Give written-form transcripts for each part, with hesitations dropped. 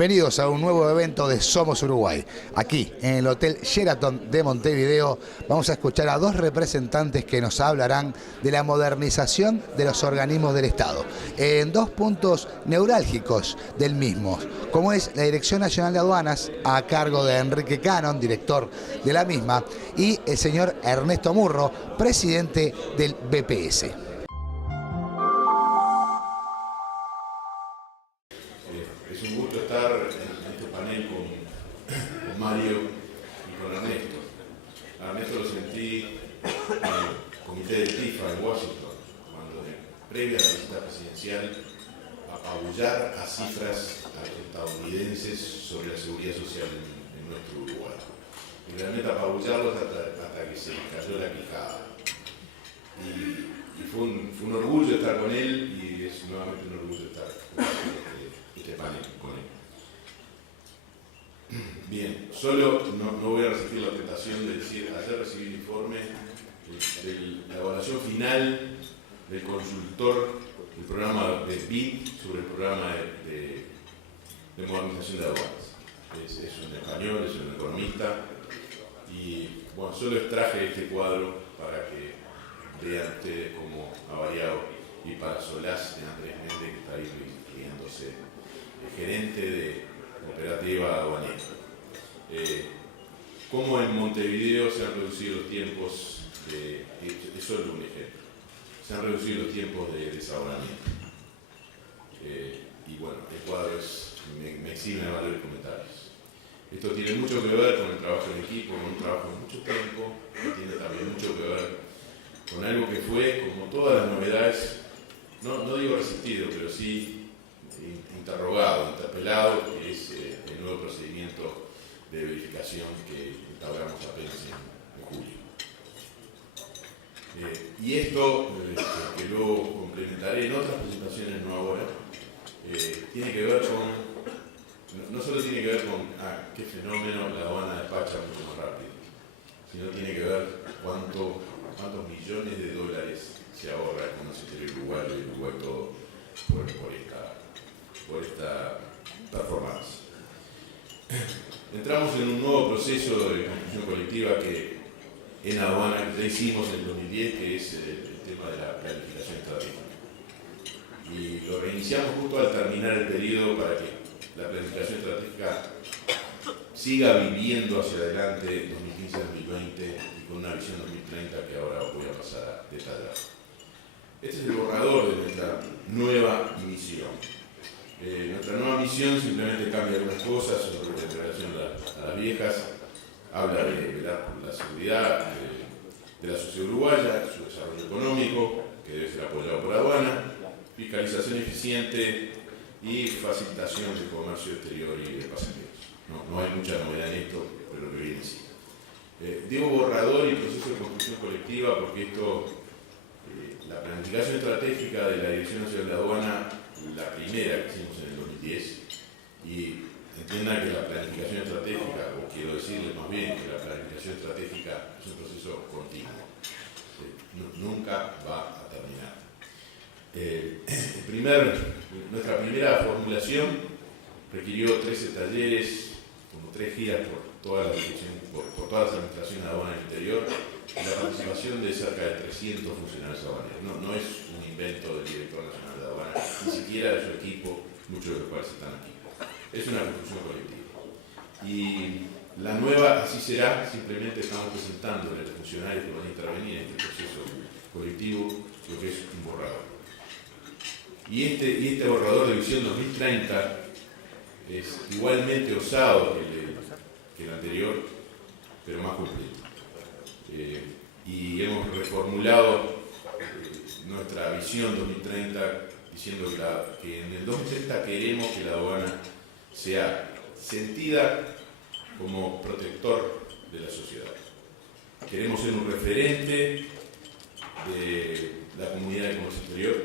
Bienvenidos a un nuevo evento de Somos Uruguay. Aquí, en el Hotel Sheraton de Montevideo, vamos a escuchar a dos representantes que nos hablarán de la modernización de los organismos del Estado, en dos puntos neurálgicos del mismo, como es la Dirección Nacional de Aduanas, a cargo de Enrique Cannon, director de la misma, y el señor Ernesto Murro, presidente del BPS. Es un gusto estar en este panel con Mario y con Ernesto. A Ernesto lo sentí en el comité de TIFA en Washington, cuando previa a la visita presidencial apabullar a cifras estadounidenses sobre la seguridad social en nuestro Uruguay. Y realmente apabullarlos hasta que se cayó la quijada. Y fue un orgullo estar con él y es nuevamente un orgullo estar este panel con él. Bien, solo no voy a resistir la tentación de decir, ayer recibí el informe de la evaluación final del consultor del programa de BID sobre el programa de modernización de aduanas. Es un español, es un economista y bueno, solo extraje este cuadro para que vean ustedes cómo ha variado y para Solás de Andrés Méndez, que está ahí riéndose, gerente de operativa aduanera. Cómo en Montevideo se han reducido los tiempos es solo un ejemplo, se han reducido los tiempos de desahogamiento. Y bueno, el cuadro me exime de mayores comentarios. Esto tiene mucho que ver con el trabajo en equipo, con un trabajo de mucho tiempo, y tiene también mucho que ver con algo que fue, como todas las novedades, no digo resistido, pero sí interrogado, interpelado, que es el nuevo procedimiento de verificación que instauramos apenas en julio. Y esto, que luego complementaré en otras presentaciones, no ahora, tiene que ver con, no solo tiene que ver con qué fenómeno la aduana despacha mucho más rápido, sino tiene que ver cuántos millones de dólares se ahorra el comercio exterior uruguayo y Uruguay todo por esta performance. Entramos en un nuevo proceso de construcción colectiva que en aduana ya hicimos en el 2010, que es el tema de la planificación estratégica. Y lo reiniciamos justo al terminar el periodo para que la planificación estratégica siga viviendo hacia adelante 2015-2020 y con una visión 2030 que ahora voy a pasar a detallar. Este es el borrador de nuestra nueva misión. Nuestra nueva misión simplemente cambia algunas cosas en relación a las viejas. Habla de velar por la seguridad de la sociedad uruguaya, su desarrollo económico, que debe ser apoyado por aduana, fiscalización eficiente y facilitación del comercio exterior y de pasajeros. No hay mucha novedad en esto, pero lo que viene sí. Digo borrador y proceso de construcción colectiva porque esto, la planificación estratégica de la Dirección Nacional de Aduana, la primera que hicimos en el 2010, y entiendan que la planificación estratégica, o quiero decirles más bien que la planificación estratégica es un proceso continuo, nunca va a terminar. Nuestra primera formulación requirió 13 talleres, como 3 giras por todas las administraciones de aduana del interior, y la participación de cerca de 300 funcionarios aduaneros. No es un invento del director nacional de aduana, ni siquiera de su equipo, muchos de los cuales están aquí. Es una construcción colectiva. Y la nueva, así será, simplemente estamos presentando a los funcionarios que van a intervenir en este proceso colectivo lo que es un borrador. Y este borrador de visión 2030 es igualmente osado que el anterior, pero más completo. Y hemos reformulado nuestra visión 2030 diciendo que en el 2030 queremos que la aduana sea sentida como protector de la sociedad. Queremos ser un referente de la comunidad de comercio exterior.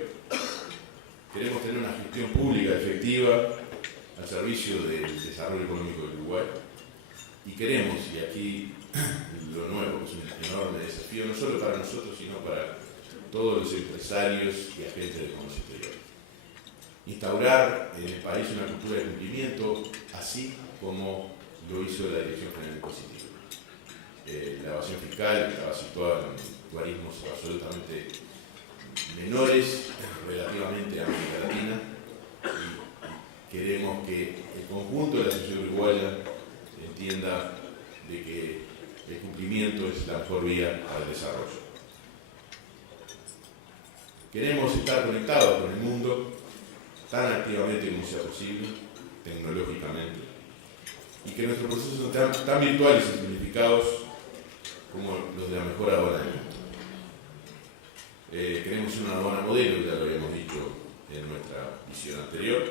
Queremos tener una gestión pública efectiva al servicio del desarrollo económico del Uruguay. Y queremos, y aquí lo nuevo, que es un enorme desafío, no solo para nosotros, sino para todos los empresarios y agentes del comercio exterior. instaurar en el país una cultura de cumplimiento, así como lo hizo la Dirección General de Impositivos. La evasión fiscal estaba situada en tuarismos absolutamente menores relativamente a América Latina, y queremos que el conjunto de la sociedad uruguaya entienda de que el cumplimiento es la mejor vía para el desarrollo. Queremos estar conectados con el mundo tan activamente como sea posible, tecnológicamente, y que nuestros procesos sean tan virtuales y simplificados como los de la mejor aduana del mundo. Queremos una aduana modelo, ya lo habíamos dicho en nuestra visión anterior,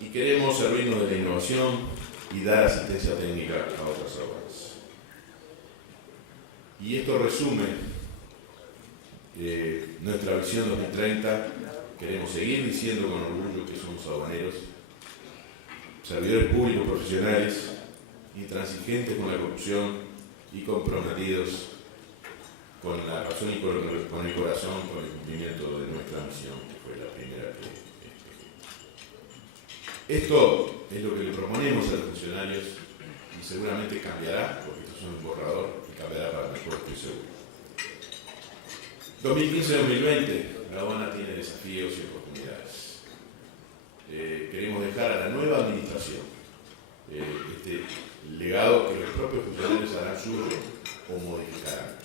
y queremos servirnos de la innovación y dar asistencia técnica a otras aduanas. Y esto resume nuestra visión 2030. Queremos seguir diciendo con orgullo que somos aduaneros, servidores públicos profesionales, intransigentes con la corrupción y comprometidos con la razón y con el corazón, con el cumplimiento de nuestra misión, que fue la primera que esto es lo que le proponemos a los funcionarios, y seguramente cambiará, porque esto es un borrador y cambiará para mejor, estoy seguro. 2015-2020, la aduana tiene desafíos y oportunidades. Queremos dejar a la nueva administración este legado que los propios funcionarios harán suyo o modificarán.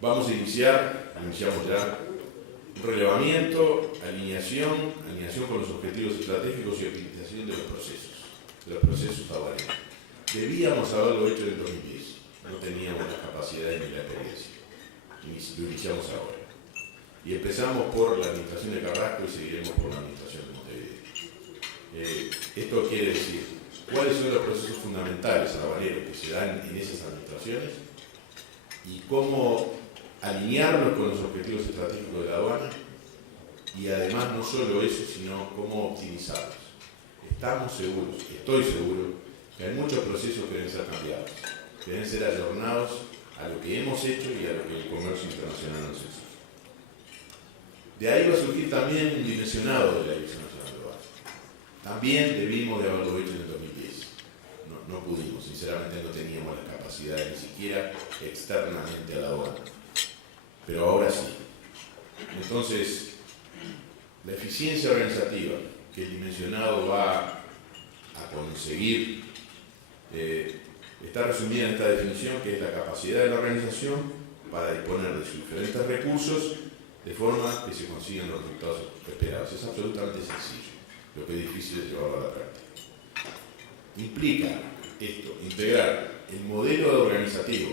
Vamos a iniciamos ya, un relevamiento, alineación con los objetivos estratégicos y optimización de los procesos aduaneros. Debíamos haberlo hecho en el 2010, no teníamos las capacidades ni la experiencia, y lo iniciamos ahora. Y empezamos por la administración de Carrasco y seguiremos por la administración de Montevideo. Esto quiere decir, ¿cuáles son los procesos fundamentales aduaneros que se dan en esas administraciones? Y cómo alinearlos con los objetivos estratégicos de la aduana, y además no solo eso, sino cómo optimizarlos. Estoy seguro, que hay muchos procesos que deben ser cambiados, que deben ser ayornados a lo que hemos hecho y a lo que el comercio internacional nos exige. De ahí va a surgir también un dimensionado de la Dirección Nacional de Aduanas. También debimos de haberlo hecho en el 2010. No pudimos, sinceramente no teníamos las capacidades ni siquiera externamente a la aduana. Pero ahora sí. Entonces, la eficiencia organizativa que el dimensionado va a conseguir está resumida en esta definición, que es la capacidad de la organización para disponer de sus diferentes recursos de forma que se consigan los resultados esperados. Es absolutamente sencillo, lo que es difícil es llevarlo a la práctica. Implica esto, integrar el modelo organizativo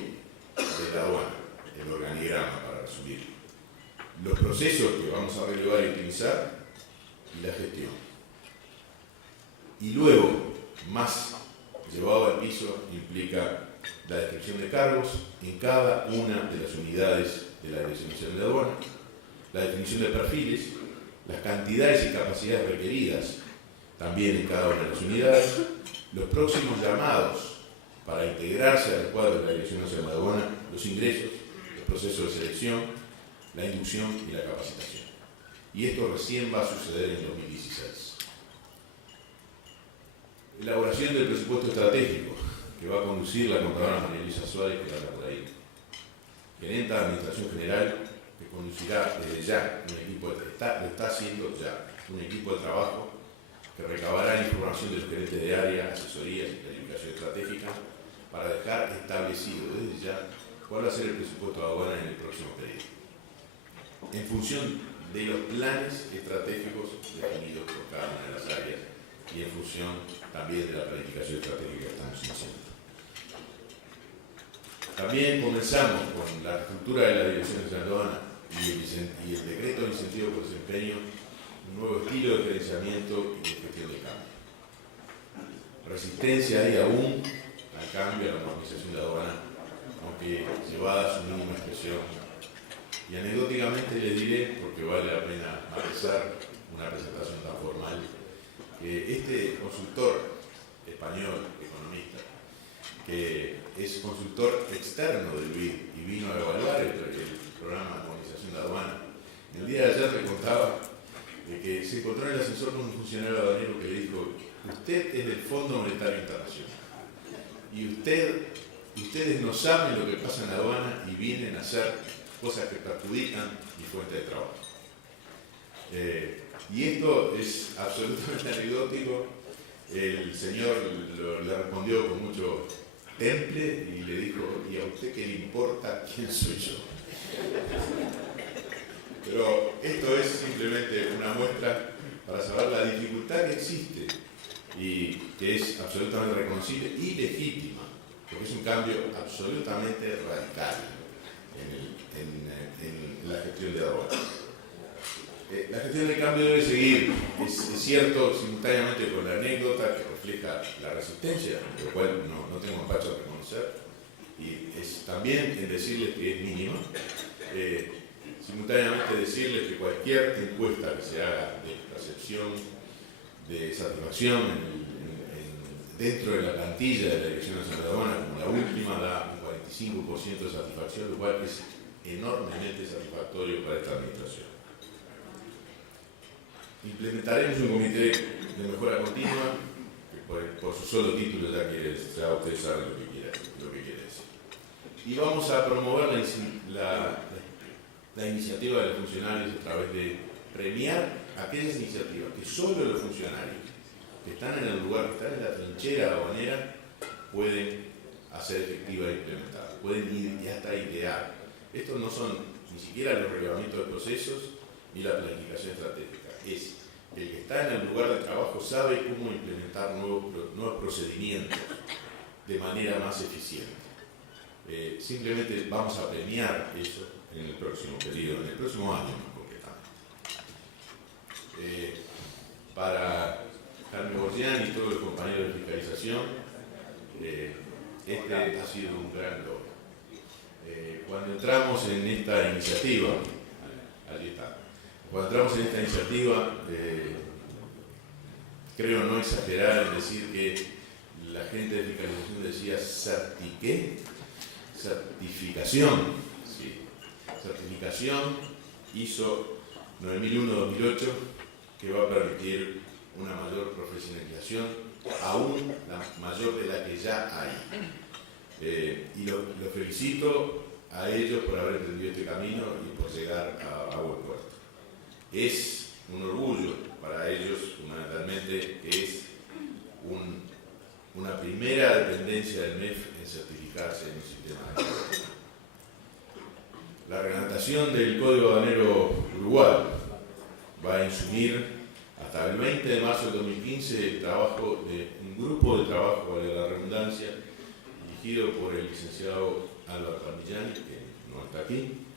de la aduana, el organigrama para resumir, los procesos que vamos a relevar y optimizar y la gestión. Y luego, más llevado al piso, implica la descripción de cargos en cada una de las unidades de la Dirección Nacional de Aduana, la definición de perfiles, las cantidades y capacidades requeridas también en cada una de las unidades, los próximos llamados para integrarse al cuadro de la Dirección Nacional de Aduana, los ingresos, los procesos de selección, la inducción y la capacitación. Y esto recién va a suceder en 2016. Elaboración del presupuesto estratégico que va a conducir la contadora María Luisa Suárez, que anda por ahí. En esta Administración General, que conducirá desde ya un equipo lo está haciendo ya, un equipo de trabajo que recabará información de los gerentes de área, asesorías y planificación estratégica para dejar establecido desde ya cuál va a ser el presupuesto de aduana en el próximo periodo, en función de los planes estratégicos definidos por cada una de las áreas y en función también de la planificación estratégica que estamos haciendo. También comenzamos con la estructura de la Dirección Nacional de Aduana y el decreto de incentivo por desempeño, un nuevo estilo de gerenciamiento y de gestión de cambio. Resistencia hay aún al cambio, a la modernización de la aduana, aunque llevada a su mínima expresión. Y anecdóticamente le diré, porque vale la pena empezar una presentación tan formal, que este consultor español, economista, que es consultor externo del BID y vino a evaluar el programa de modernización de aduana El día de ayer me contaba de que se encontró en el ascensor con un funcionario aduanero que le dijo: usted es del Fondo Monetario Internacional y ustedes no saben lo que pasa en la aduana y vienen a hacer cosas que perjudican mi fuente de trabajo. Y esto es absolutamente anecdótico. El señor le respondió con mucho temple y le dijo: ¿y a usted qué le importa quién soy yo? Pero esto es simplemente una muestra para saber la dificultad que existe y que es absolutamente reconocible y legítima, porque es un cambio absolutamente radical en la gestión de aduanas. La gestión del cambio debe seguir, es cierto, simultáneamente con la anécdota que refleja la resistencia, lo cual no tengo empacho a reconocer, y es también en decirles que es mínima. Simultáneamente decirles que cualquier encuesta que se haga de percepción, de satisfacción dentro de la plantilla de la Dirección Nacional de Aduanas, como la última, da un 45% de satisfacción, lo cual es enormemente satisfactorio para esta administración. Implementaremos un comité de mejora continua, que por su solo título ya ustedes saben lo que quiere decir. Y vamos a promover la iniciativa de los funcionarios a través de premiar aquellas iniciativas que solo los funcionarios que están en el lugar, que están en la trinchera aduanera, pueden hacer efectiva e implementar, pueden ir hasta idear. Estos no son ni siquiera los reglamentos de procesos ni la planificación estratégica. Es el que está en el lugar de trabajo sabe cómo implementar nuevos procedimientos de manera más eficiente. Simplemente vamos a premiar eso en el próximo periodo, en el próximo año más concretamente. Para Carmen Borgián y todos los compañeros de fiscalización, este ha sido un gran logro. Cuando entramos en esta iniciativa, allí está, cuando entramos en esta iniciativa, creo no exagerar en decir que la gente de fiscalización decía certificación, sí. Certificación ISO 9001-2008, que va a permitir una mayor profesionalización, aún mayor de la que ya hay. Y lo felicito a ellos por haber emprendido este camino y por llegar a buen puerto. Es un orgullo para ellos, fundamentalmente, que es una primera dependencia del MEF en certificarse en un sistema de aduana. La reglamentación del Código Aduanero Uruguayo va a insumir hasta el 20 de marzo del 2015 el trabajo de un grupo de trabajo, vale la redundancia, dirigido por el licenciado Álvaro Parmigiani, que no está aquí,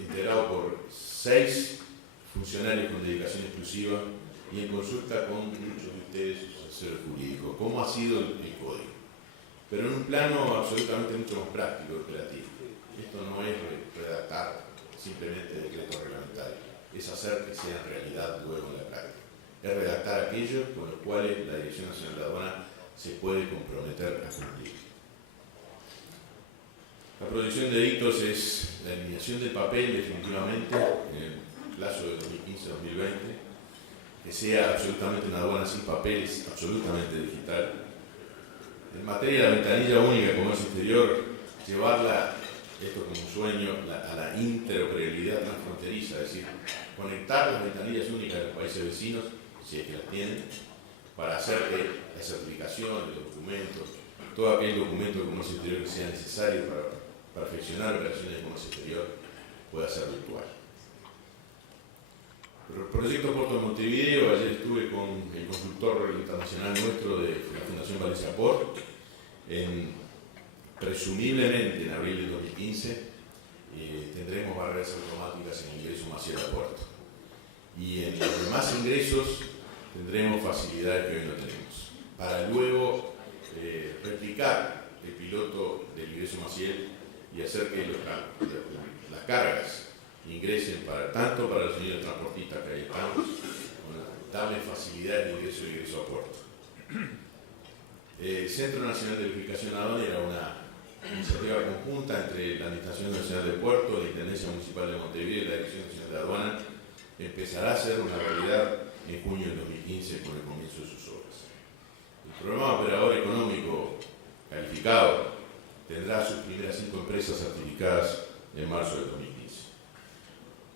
integrado por 6 funcionarios con dedicación exclusiva y en consulta con muchos de ustedes, sus asesores jurídicos, cómo ha sido el código, pero en un plano absolutamente mucho más práctico y operativo. Esto no es redactar simplemente decretos reglamentarios, es hacer que sean realidad luego en la práctica. Es redactar aquellos con los cuales la Dirección Nacional de Aduana se puede comprometer a cumplir. La producción de edictos es la eliminación del papel definitivamente en el plazo de 2015-2020, que sea absolutamente una aduana sin papel, es absolutamente digital. En materia de la ventanilla única de comercio exterior, llevarla, esto como un sueño, a la interoperabilidad transfronteriza, es decir, conectar las ventanillas únicas de los países vecinos, si es que las tienen, para hacer que la certificación, los documentos, todo aquel documento de comercio exterior que sea necesario para perfeccionar operaciones de comercio exterior pueda ser virtual. El proyecto Puerto de Montevideo, ayer estuve con el consultor internacional nuestro de la Fundación Valencia Port, presumiblemente en abril de 2015 tendremos barreras automáticas en el ingreso Maciel a puerto. Y en los demás ingresos tendremos facilidades que hoy no tenemos. Para luego replicar el piloto del ingreso Maciel y hacer que las cargas ingresen tanto para los señores transportistas que ahí estamos, darles facilidades de ingreso y egreso a puerto. El Centro Nacional de Verificación Aduanera, una iniciativa conjunta entre la Administración Nacional de Puertos, la Intendencia Municipal de Montevideo y la Dirección Nacional de Aduana, empezará a ser una realidad en junio del 2015 con el comienzo de sus obras. El programa operador económico calificado tendrá sus primeras 5 empresas certificadas en marzo del 2015.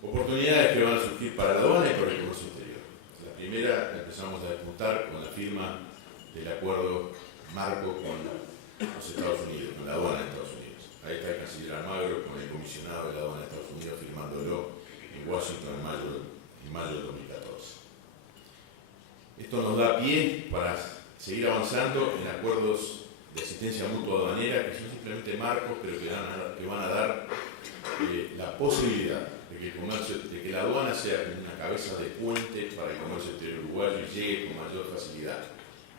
Oportunidades que van a surgir para la aduana y para el comercio exterior. La primera, empezamos a disputar con la firma del acuerdo marco con los Estados Unidos, con la aduana de Estados Unidos. Ahí está el canciller Almagro con el comisionado de la aduana de Estados Unidos firmándolo en Washington en mayo del 2014. Esto nos da pie para seguir avanzando en acuerdos de asistencia mutua aduanera que son simplemente marcos, pero que van a dar la posibilidad de que la aduana sea como una cabeza de puente para el comercio exterior uruguayo y llegue con mayor facilidad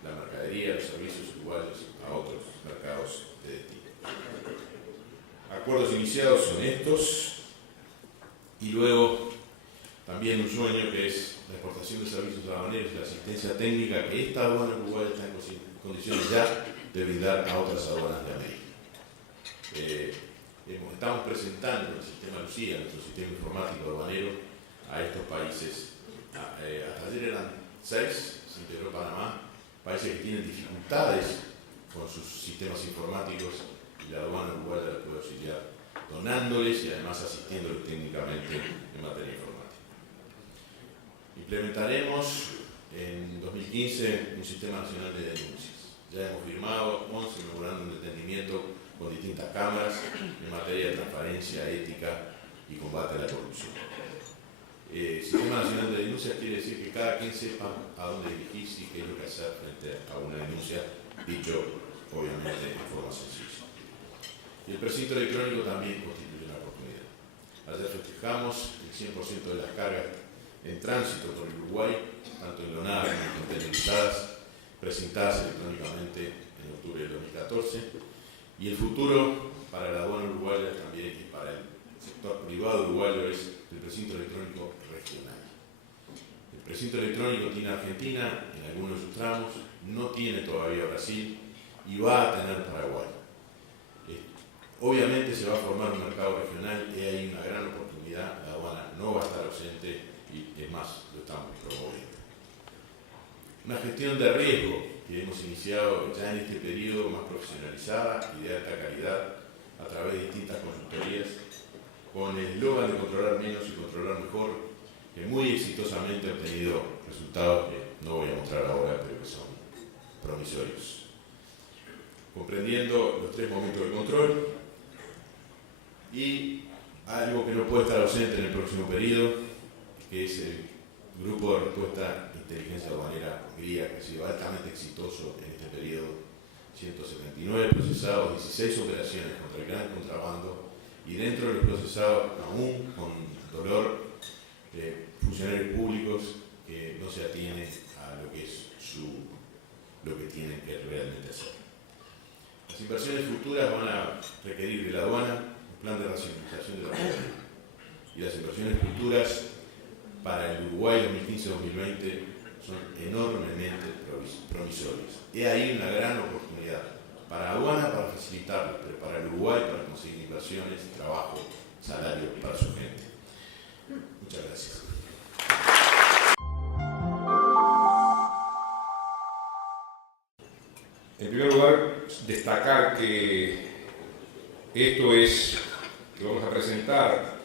la mercadería, los servicios uruguayos a otros mercados de destino. Acuerdos iniciados son estos, y luego también un sueño que es la exportación de servicios aduaneros y la asistencia técnica que esta aduana uruguaya está en condiciones ya de brindar a otras aduanas de América. Estamos presentando el sistema Lucía, nuestro sistema informático aduanero, a estos países. Hasta ayer eran 6, se integró Panamá, países que tienen dificultades con sus sistemas informáticos y la aduana uruguaya les puede auxiliar donándoles y además asistiéndoles técnicamente en materia informática. Implementaremos en 2015 un sistema nacional de denuncias. Ya hemos firmado 11 memorandos de entendimiento con distintas cámaras en materia de transparencia, ética y combate a la corrupción. Sistema Nacional de Denuncias quiere decir que cada quien sepa a dónde dirigirse y qué es lo que hacer frente a una denuncia, dicho obviamente en forma sencilla. Y el precinto electrónico también constituye una oportunidad. Ayer festejamos el 100% de las cargas en tránsito por el Uruguay, tanto en Lonada como en contenerizadas, presentadas electrónicamente en octubre del 2014. Y el futuro para la aduana uruguaya también y para el sector privado uruguayo es el precinto electrónico regional. El precinto electrónico tiene Argentina en algunos de sus tramos, no tiene todavía Brasil y va a tener Paraguay. Obviamente se va a formar un mercado regional y hay una gran oportunidad, la aduana no va a estar ausente y es más, lo estamos promoviendo. Una gestión de riesgo que hemos iniciado ya en este periodo más profesionalizada y de alta calidad a través de distintas consultorías, con el eslogan de controlar menos y controlar mejor, que muy exitosamente ha obtenido resultados que no voy a mostrar ahora, pero que son promisorios. Comprendiendo los 3 momentos de control y algo que no puede estar ausente en el próximo periodo, que es el Grupo de Respuesta Inteligencia Aduanera GRIA, que ha sido altamente exitoso en este periodo. 179 procesados, 16 operaciones contra el gran contrabando y dentro de los procesados, aún con dolor, funcionarios públicos que no se atienen a lo que es lo que tienen que realmente hacer. Las inversiones futuras van a requerir de la aduana un plan de racionalización de la aduana y las inversiones futuras para el Uruguay 2015-2020 son enormemente promisorias. Y ahí una gran oportunidad para aduana, para facilitarlo, pero para el Uruguay, para conseguir inversiones, trabajo, salario para su gente. Muchas gracias. En primer lugar, destacar que esto es que vamos a presentar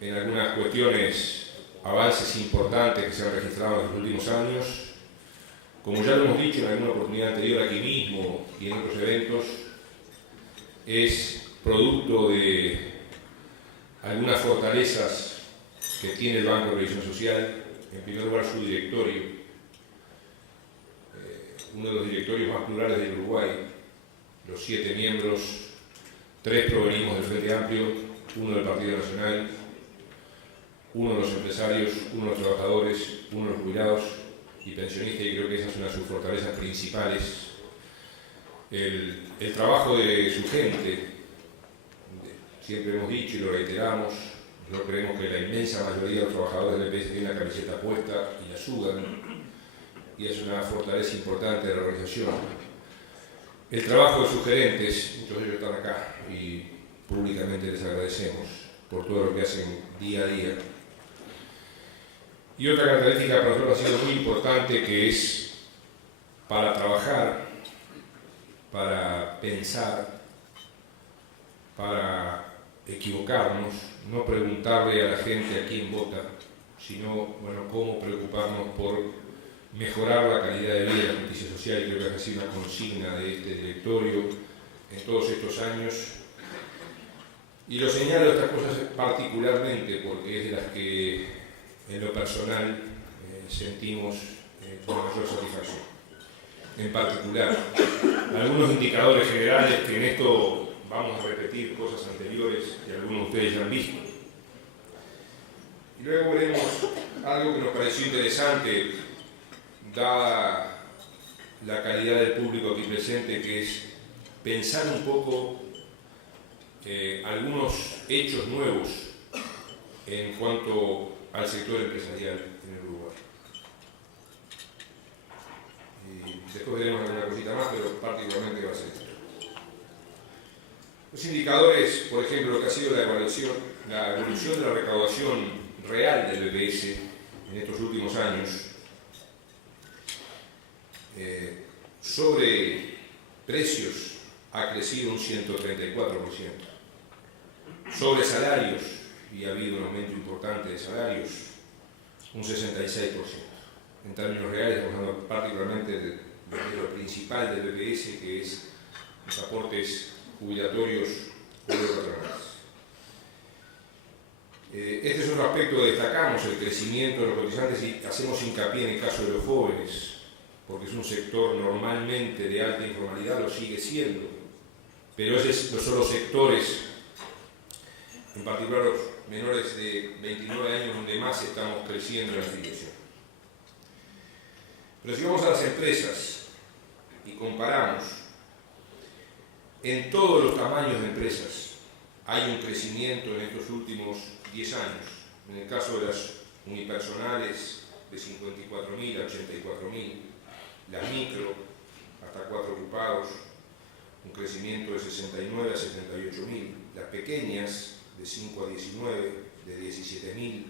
en algunas cuestiones avances importantes que se han registrado en los últimos años. Como ya lo hemos dicho en alguna oportunidad anterior aquí mismo y en otros eventos, es producto de algunas fortalezas que tiene el Banco de Previsión Social. En primer lugar, su directorio, uno de los directorios más plurales del Uruguay, los 7 miembros, 3 provenimos del Frente Amplio, 1 del Partido Nacional, 1 de los empresarios, 1 de los trabajadores, 1 de los jubilados y pensionistas, y creo que esa es una de sus fortalezas principales. El trabajo de su gente, siempre hemos dicho y lo reiteramos, no creemos que la inmensa mayoría de los trabajadores del EPS tienen la camiseta puesta y la sudan, y es una fortaleza importante de la organización. el trabajo de sus gerentes, muchos de ellos están acá y públicamente les agradecemos por todo lo que hacen día a día. Y otra característica para nosotros ha sido muy importante, que es para trabajar, para pensar, para equivocarnos, no preguntarle a la gente a quién vota, sino, bueno, cómo preocuparnos por mejorar la calidad de vida de la justicia social. Y creo que ha sido una consigna de este directorio en todos estos años. Y lo señalo estas cosas particularmente porque es de las que en lo personal sentimos una mayor satisfacción. En particular, algunos indicadores generales que en esto vamos a repetir cosas anteriores que algunos de ustedes ya han visto. Y luego veremos algo que nos pareció interesante, dada la calidad del público aquí presente, que es pensar un poco algunos hechos nuevos en cuanto al sector empresarial en el Uruguay. Y después veremos alguna cosita más, pero particularmente va a ser esto. Los indicadores, por ejemplo, lo que ha sido la evolución de la recaudación real del BPS en estos últimos años, sobre precios ha crecido un 134%, sobre salarios, y ha habido un aumento importante de salarios, un 66%. En términos reales, estamos hablando particularmente de lo principal del BPS, que es los aportes jubilatorios patronales. Este es otro aspecto que destacamos, el crecimiento de los cotizantes, y hacemos hincapié en el caso de los jóvenes, porque es un sector normalmente de alta informalidad, lo sigue siendo, pero esos son los sectores, en particular los menores de 29 años, donde más estamos creciendo en la afiliación. Pero si vamos a las empresas y comparamos, en todos los tamaños de empresas hay un crecimiento en estos últimos 10 años. En el caso de las unipersonales, de 54.000 a 84.000, las micro, hasta 4 ocupados, un crecimiento de 69 a 78.000, las pequeñas, de 5 a 19, de 17.000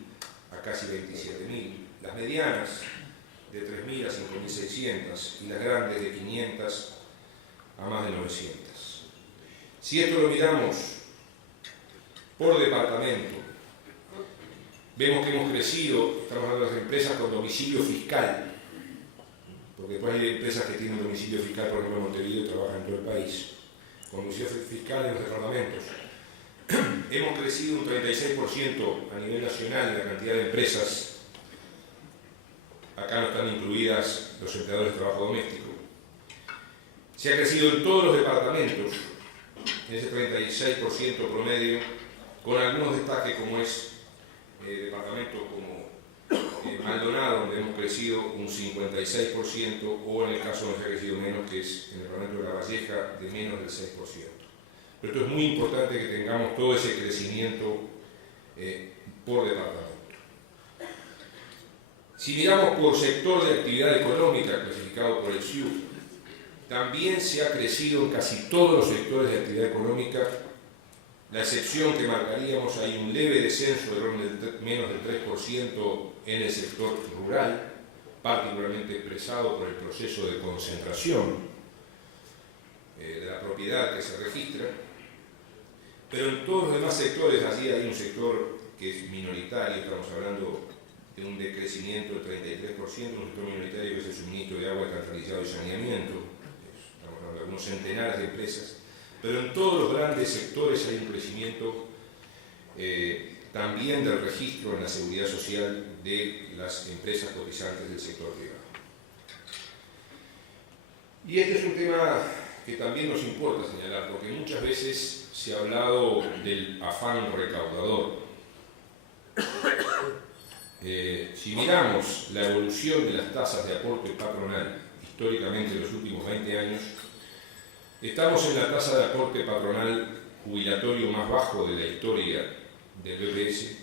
a casi 27.000, las medianas, de 3.000 a 5.600, y las grandes, de 500 a más de 900. Si esto lo miramos por departamento, vemos que hemos crecido, estamos hablando de las empresas con domicilio fiscal, porque después hay empresas que tienen domicilio fiscal, por ejemplo en Montevideo, y trabajan en todo el país, con domicilio fiscal en los departamentos. Hemos crecido un 36% a nivel nacional en la cantidad de empresas. Acá no están incluidas los empleadores de trabajo doméstico. Se ha crecido en todos los departamentos, en ese 36% promedio, con algunos destaques como es departamentos como Maldonado, donde hemos crecido un 56%, o en el caso donde se ha crecido menos, que es en el departamento de La Valleja, de menos del 6%. Pero esto es muy importante, que tengamos todo ese crecimiento por departamento. Si miramos por sector de actividad económica, clasificado por el SIU, también se ha crecido en casi todos los sectores de actividad económica. La excepción que marcaríamos, hay un leve descenso de menos del 3% en el sector rural, particularmente expresado por el proceso de concentración de la propiedad que se registra. Pero en todos los demás sectores, allí hay un sector que es minoritario, estamos hablando de un decrecimiento del 33%, un sector minoritario que es el suministro de agua, alcantarillado y saneamiento, estamos hablando de algunos centenares de empresas, pero en todos los grandes sectores hay un crecimiento también del registro en la seguridad social de las empresas cotizantes del sector privado. Y este es un tema que también nos importa señalar, porque muchas veces se ha hablado del afán recaudador. Si miramos la evolución de las tasas de aporte patronal históricamente en los últimos 20 años, estamos en la tasa de aporte patronal jubilatorio más bajo de la historia del BPS.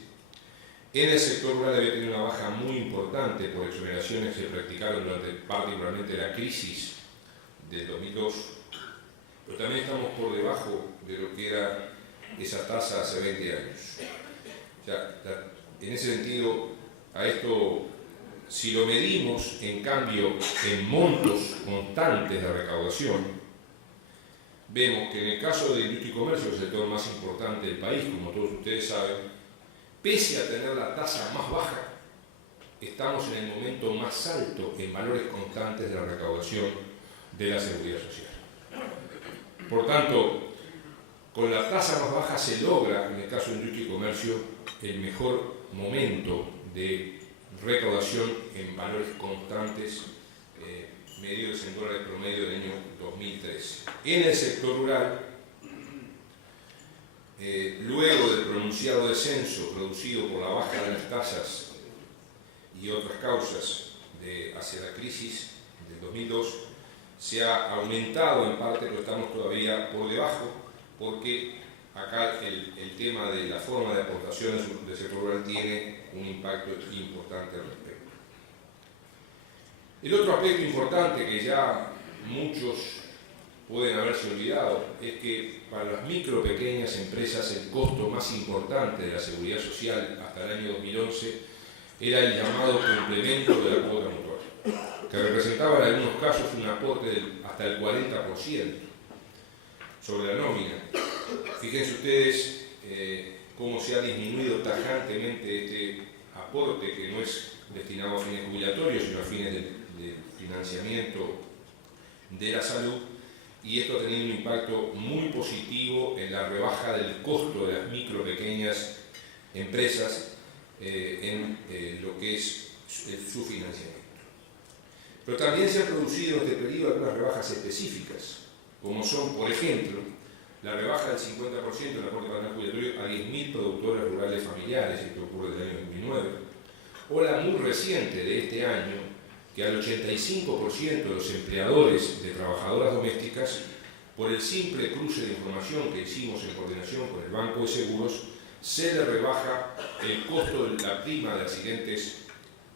En el sector rural debe tener una baja muy importante por exoneraciones que se practicaron durante particularmente la crisis del 2002, pero también estamos por debajo de lo que era esa tasa hace 20 años. O sea, en ese sentido, a esto, si lo medimos, en cambio, en montos constantes de recaudación, vemos que en el caso del industria y comercio, que es el sector más importante del país, como todos ustedes saben, pese a tener la tasa más baja, estamos en el momento más alto en valores constantes de la recaudación de la seguridad social. Por tanto, con la tasa más baja se logra, en el caso de industria y comercio, el mejor momento de recaudación en valores constantes medidos en dólares promedio del año 2013. En el sector rural, luego del pronunciado descenso producido por la baja de las tasas y otras causas hacia la crisis del 2002, se ha aumentado en parte, pero estamos todavía por debajo, porque acá el tema de la forma de aportaciones del sector rural tiene un impacto importante al respecto. El otro aspecto importante que ya muchos pueden haberse olvidado es que para las micro pequeñas empresas el costo más importante de la seguridad social hasta el año 2011 era el llamado complemento de la cuota mutual, que representaba en algunos casos un aporte hasta el 40% sobre la nómina. Fíjense ustedes cómo se ha disminuido tajantemente este aporte, que no es destinado a fines jubilatorios, sino a fines de financiamiento de la salud, y esto ha tenido un impacto muy positivo en la rebaja del costo de las micro pequeñas empresas en lo que es su financiamiento. Pero también se han producido en este periodo algunas rebajas específicas, como son, por ejemplo, la rebaja del 50% del aporte patronal jubilatorio a 10.000 productores rurales familiares, esto ocurre del año 2009, o la muy reciente de este año, que al 85% de los empleadores de trabajadoras domésticas, por el simple cruce de información que hicimos en coordinación con el Banco de Seguros, se le rebaja el costo de la prima de accidentes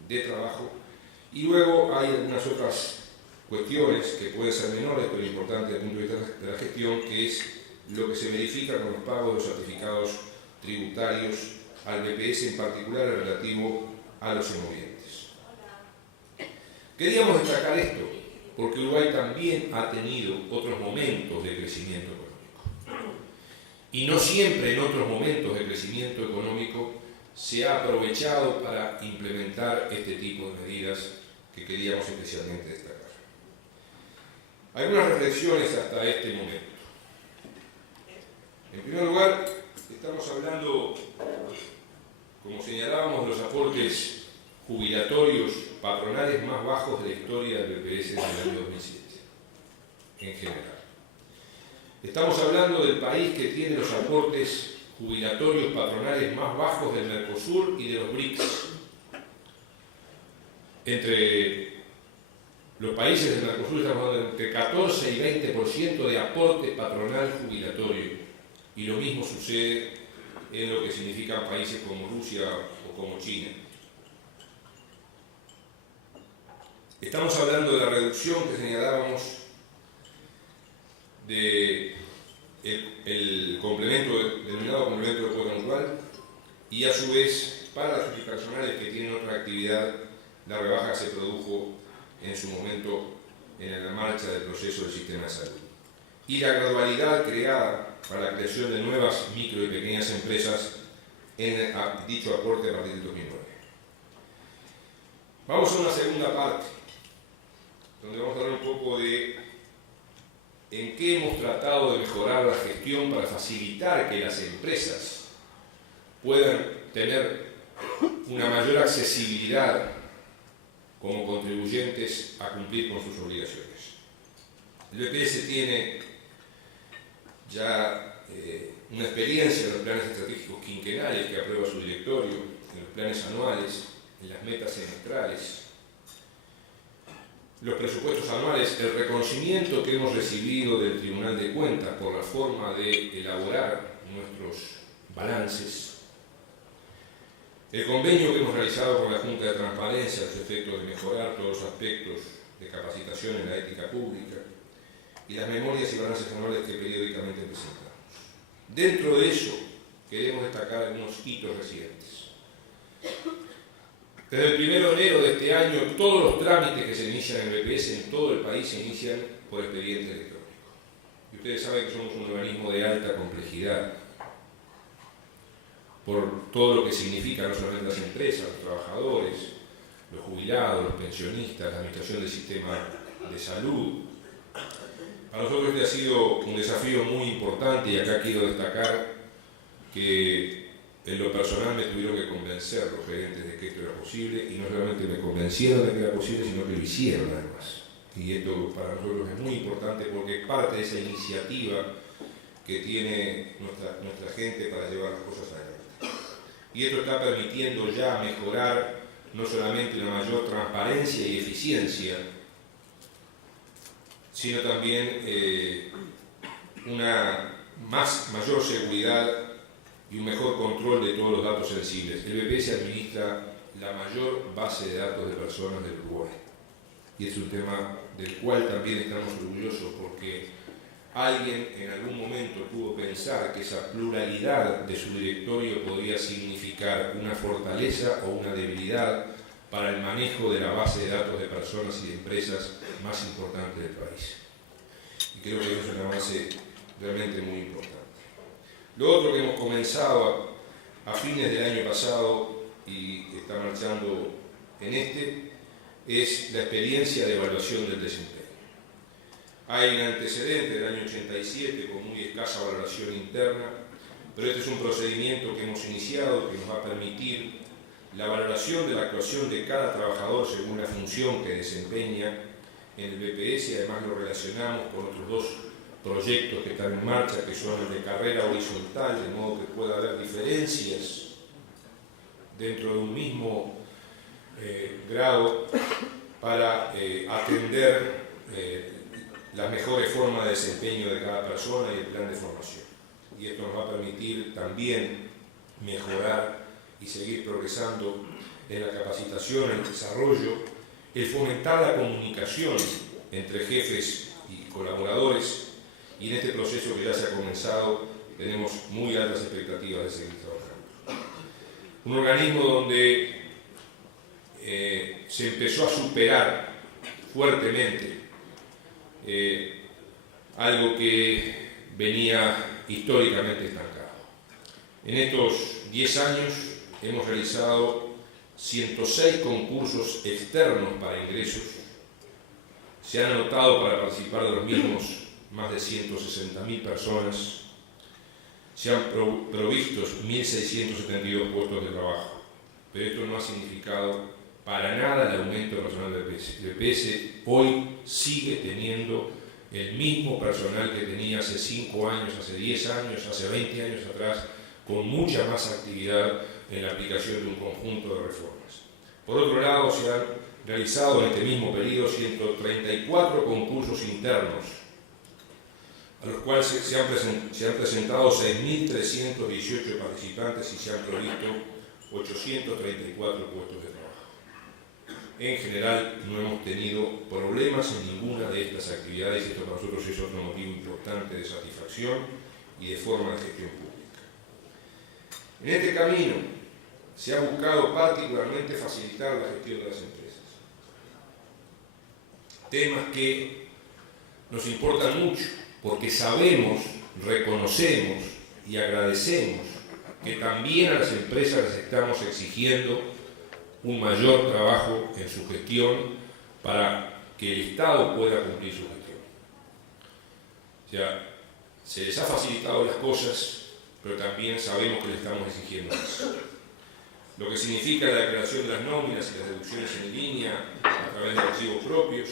de trabajo. Y luego hay algunas otras cuestiones que pueden ser menores, pero importantes desde el punto de vista de la gestión, que es lo que se verifica con los pagos de los certificados tributarios al BPS, en particular el relativo a los emolientes. Queríamos destacar esto, porque Uruguay también ha tenido otros momentos de crecimiento económico. Y no siempre en otros momentos de crecimiento económico se ha aprovechado para implementar este tipo de medidas que queríamos especialmente destacar. Algunas reflexiones hasta este momento. En primer lugar, estamos hablando, como señalábamos, de los aportes jubilatorios patronales más bajos de la historia del BPS en el año 2007, en general. Estamos hablando del país que tiene los aportes jubilatorios patronales más bajos del Mercosur y de los BRICS. Entre los países del Mercosur estamos hablando de entre 14 y 20% de aporte patronal jubilatorio, y lo mismo sucede en lo que significan países como Rusia o como China. Estamos hablando de la reducción que señalábamos del denominado complemento de cuota mutual, y a su vez para las unipersonales que tienen otra actividad, la rebaja se produjo en su momento en la marcha del proceso del sistema de salud. Y la gradualidad creada para la creación de nuevas micro y pequeñas empresas en dicho aporte a partir del 2009. Vamos a una segunda parte, donde vamos a hablar un poco de en qué hemos tratado de mejorar la gestión para facilitar que las empresas puedan tener una mayor accesibilidad como contribuyentes a cumplir con sus obligaciones. El BPS tiene ya una experiencia en los planes estratégicos quinquenales que aprueba su directorio, en los planes anuales, en las metas semestrales, los presupuestos anuales, el reconocimiento que hemos recibido del Tribunal de Cuentas por la forma de elaborar nuestros balances, el convenio que hemos realizado con la Junta de Transparencia a los efectos de mejorar todos los aspectos de capacitación en la ética pública, y las memorias y balances anuales que periódicamente presentamos. Dentro de eso, queremos destacar algunos hitos recientes. Desde el 1 de enero de este año, todos los trámites que se inician en el BPS en todo el país se inician por expediente electrónico. Y ustedes saben que somos un organismo de alta complejidad, por todo lo que significa no solamente las empresas, los trabajadores, los jubilados, los pensionistas, la administración del sistema de salud. Para nosotros este ha sido un desafío muy importante y acá quiero destacar que en lo personal me tuvieron que convencer los gerentes de que esto era posible y no solamente me convencieron de que era posible, sino que lo hicieron además. Y esto para nosotros es muy importante porque es parte de esa iniciativa que tiene nuestra gente para llevar las cosas adelante. Y esto está permitiendo ya mejorar no solamente una mayor transparencia y eficiencia, sino también una mayor seguridad y un mejor control de todos los datos sensibles. El BPS administra la mayor base de datos de personas del Uruguay. Y es un tema del cual también estamos orgullosos porque alguien en algún momento pudo pensar que esa pluralidad de su directorio podría significar una fortaleza o una debilidad para el manejo de la base de datos de personas y de empresas más importante del país. Y creo que eso es una base realmente muy importante. Lo otro que hemos comenzado a fines del año pasado y está marchando en este es la experiencia de evaluación del desempeño. Hay un antecedente del año 87 con muy escasa valoración interna, pero este es un procedimiento que hemos iniciado que nos va a permitir la valoración de la actuación de cada trabajador según la función que desempeña en el BPS y además lo relacionamos con otros dos proyectos que están en marcha, que son el de carrera horizontal, de modo que pueda haber diferencias dentro de un mismo grado para atender las mejores formas de desempeño de cada persona y el plan de formación. Y esto nos va a permitir también mejorar y seguir progresando en la capacitación, en el desarrollo, el fomentar la comunicación entre jefes y colaboradores, y en este proceso que ya se ha comenzado tenemos muy altas expectativas de seguir trabajando. Un organismo donde se empezó a superar fuertemente algo que venía históricamente estancado. En estos 10 años hemos realizado 106 concursos externos para ingresos. Se han anotado para participar de los mismos más de 160.000 personas. Se han provisto 1.672 puestos de trabajo. Pero esto no ha significado para nada el aumento del personal del BPS. El BPS hoy sigue teniendo el mismo personal que tenía hace 5 años, hace 10 años, hace 20 años atrás, con mucha más actividad en la aplicación de un conjunto de reformas. Por otro lado, se han realizado en este mismo periodo 134 concursos internos, a los cuales se han presentado 6.318 participantes y se han provisto 834 puestos de trabajo. En general, no hemos tenido problemas en ninguna de estas actividades y esto para nosotros es otro motivo importante de satisfacción y de forma de gestión pública. En este camino se ha buscado particularmente facilitar la gestión de las empresas. Temas que nos importan mucho porque sabemos, reconocemos y agradecemos que también a las empresas les estamos exigiendo un mayor trabajo en su gestión para que el Estado pueda cumplir su gestión. O sea, se les ha facilitado las cosas, pero también sabemos que le estamos exigiendo más. Lo que significa la creación de las nóminas y las deducciones en línea a través de archivos propios,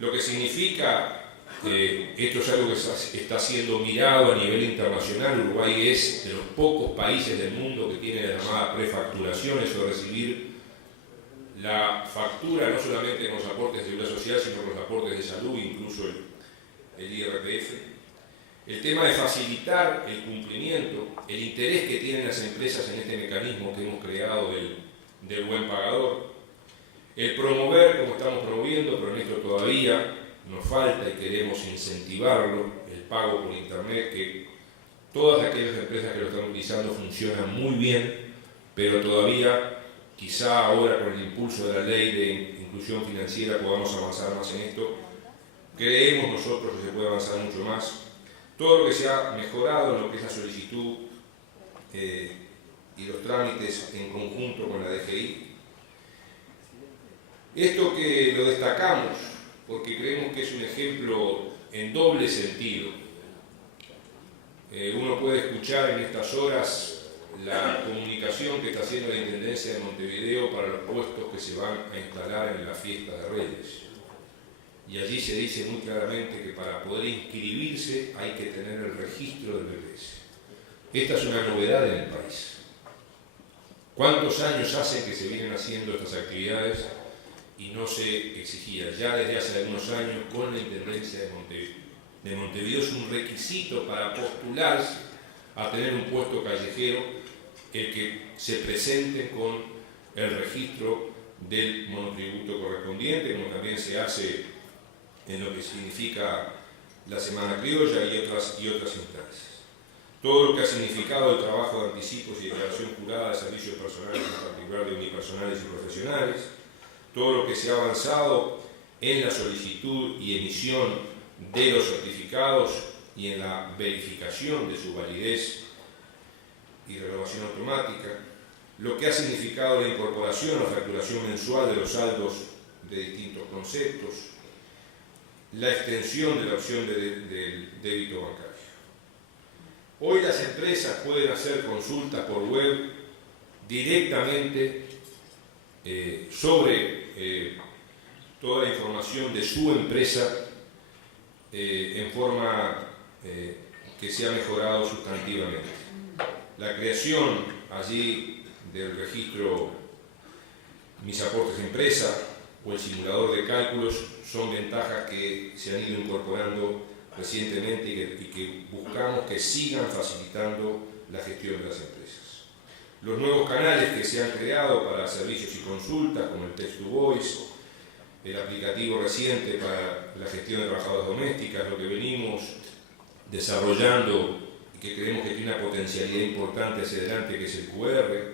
lo que significa esto es algo que está siendo mirado a nivel internacional. Uruguay es de los pocos países del mundo que tiene la llamada prefacturación, eso de recibir la factura no solamente con los aportes de seguridad social, sino con los aportes de salud, incluso el IRPF. El tema de facilitar el cumplimiento, el interés que tienen las empresas en este mecanismo que hemos creado del buen pagador, el promover, como estamos promoviendo, pero en esto todavía nos falta y queremos incentivarlo, el pago por internet, que todas aquellas empresas que lo están utilizando funcionan muy bien, pero todavía, quizá ahora con el impulso de la ley de inclusión financiera podamos avanzar más en esto. Creemos nosotros que se puede avanzar mucho más. Todo lo que se ha mejorado en lo que es la solicitud y los trámites en conjunto con la DGI. Esto que lo destacamos porque creemos que es un ejemplo en doble sentido. Uno puede escuchar en estas horas la comunicación que está haciendo la Intendencia de Montevideo para los puestos que se van a instalar en la fiesta de Reyes. Y allí se dice muy claramente que para poder inscribirse hay que tener el registro del BPS. Esta es una novedad en el país. ¿Cuántos años hace que se vienen haciendo estas actividades y no se exigía? Ya desde hace algunos años con la Intendencia de Montevideo es un requisito para postularse a tener un puesto callejero el que se presente con el registro del monotributo correspondiente, como también se hace en lo que significa la Semana Criolla y otras instancias. Todo lo que ha significado el trabajo de anticipos y declaración jurada de servicios personales, en particular de unipersonales y profesionales, todo lo que se ha avanzado en la solicitud y emisión de los certificados y en la verificación de su validez y renovación automática, lo que ha significado la incorporación o facturación mensual de los saldos de distintos conceptos, la extensión de la opción del débito bancario. Hoy las empresas pueden hacer consultas por web directamente sobre toda la información de su empresa en forma que se ha mejorado sustantivamente. La creación allí del registro Mis Aportes Empresa o el simulador de cálculos son ventajas que se han ido incorporando recientemente y que buscamos que sigan facilitando la gestión de las empresas. Los nuevos canales que se han creado para servicios y consultas, como el Text to Voice, el aplicativo reciente para la gestión de trabajadoras domésticas, lo que venimos desarrollando y que creemos que tiene una potencialidad importante hacia adelante, que es el QR,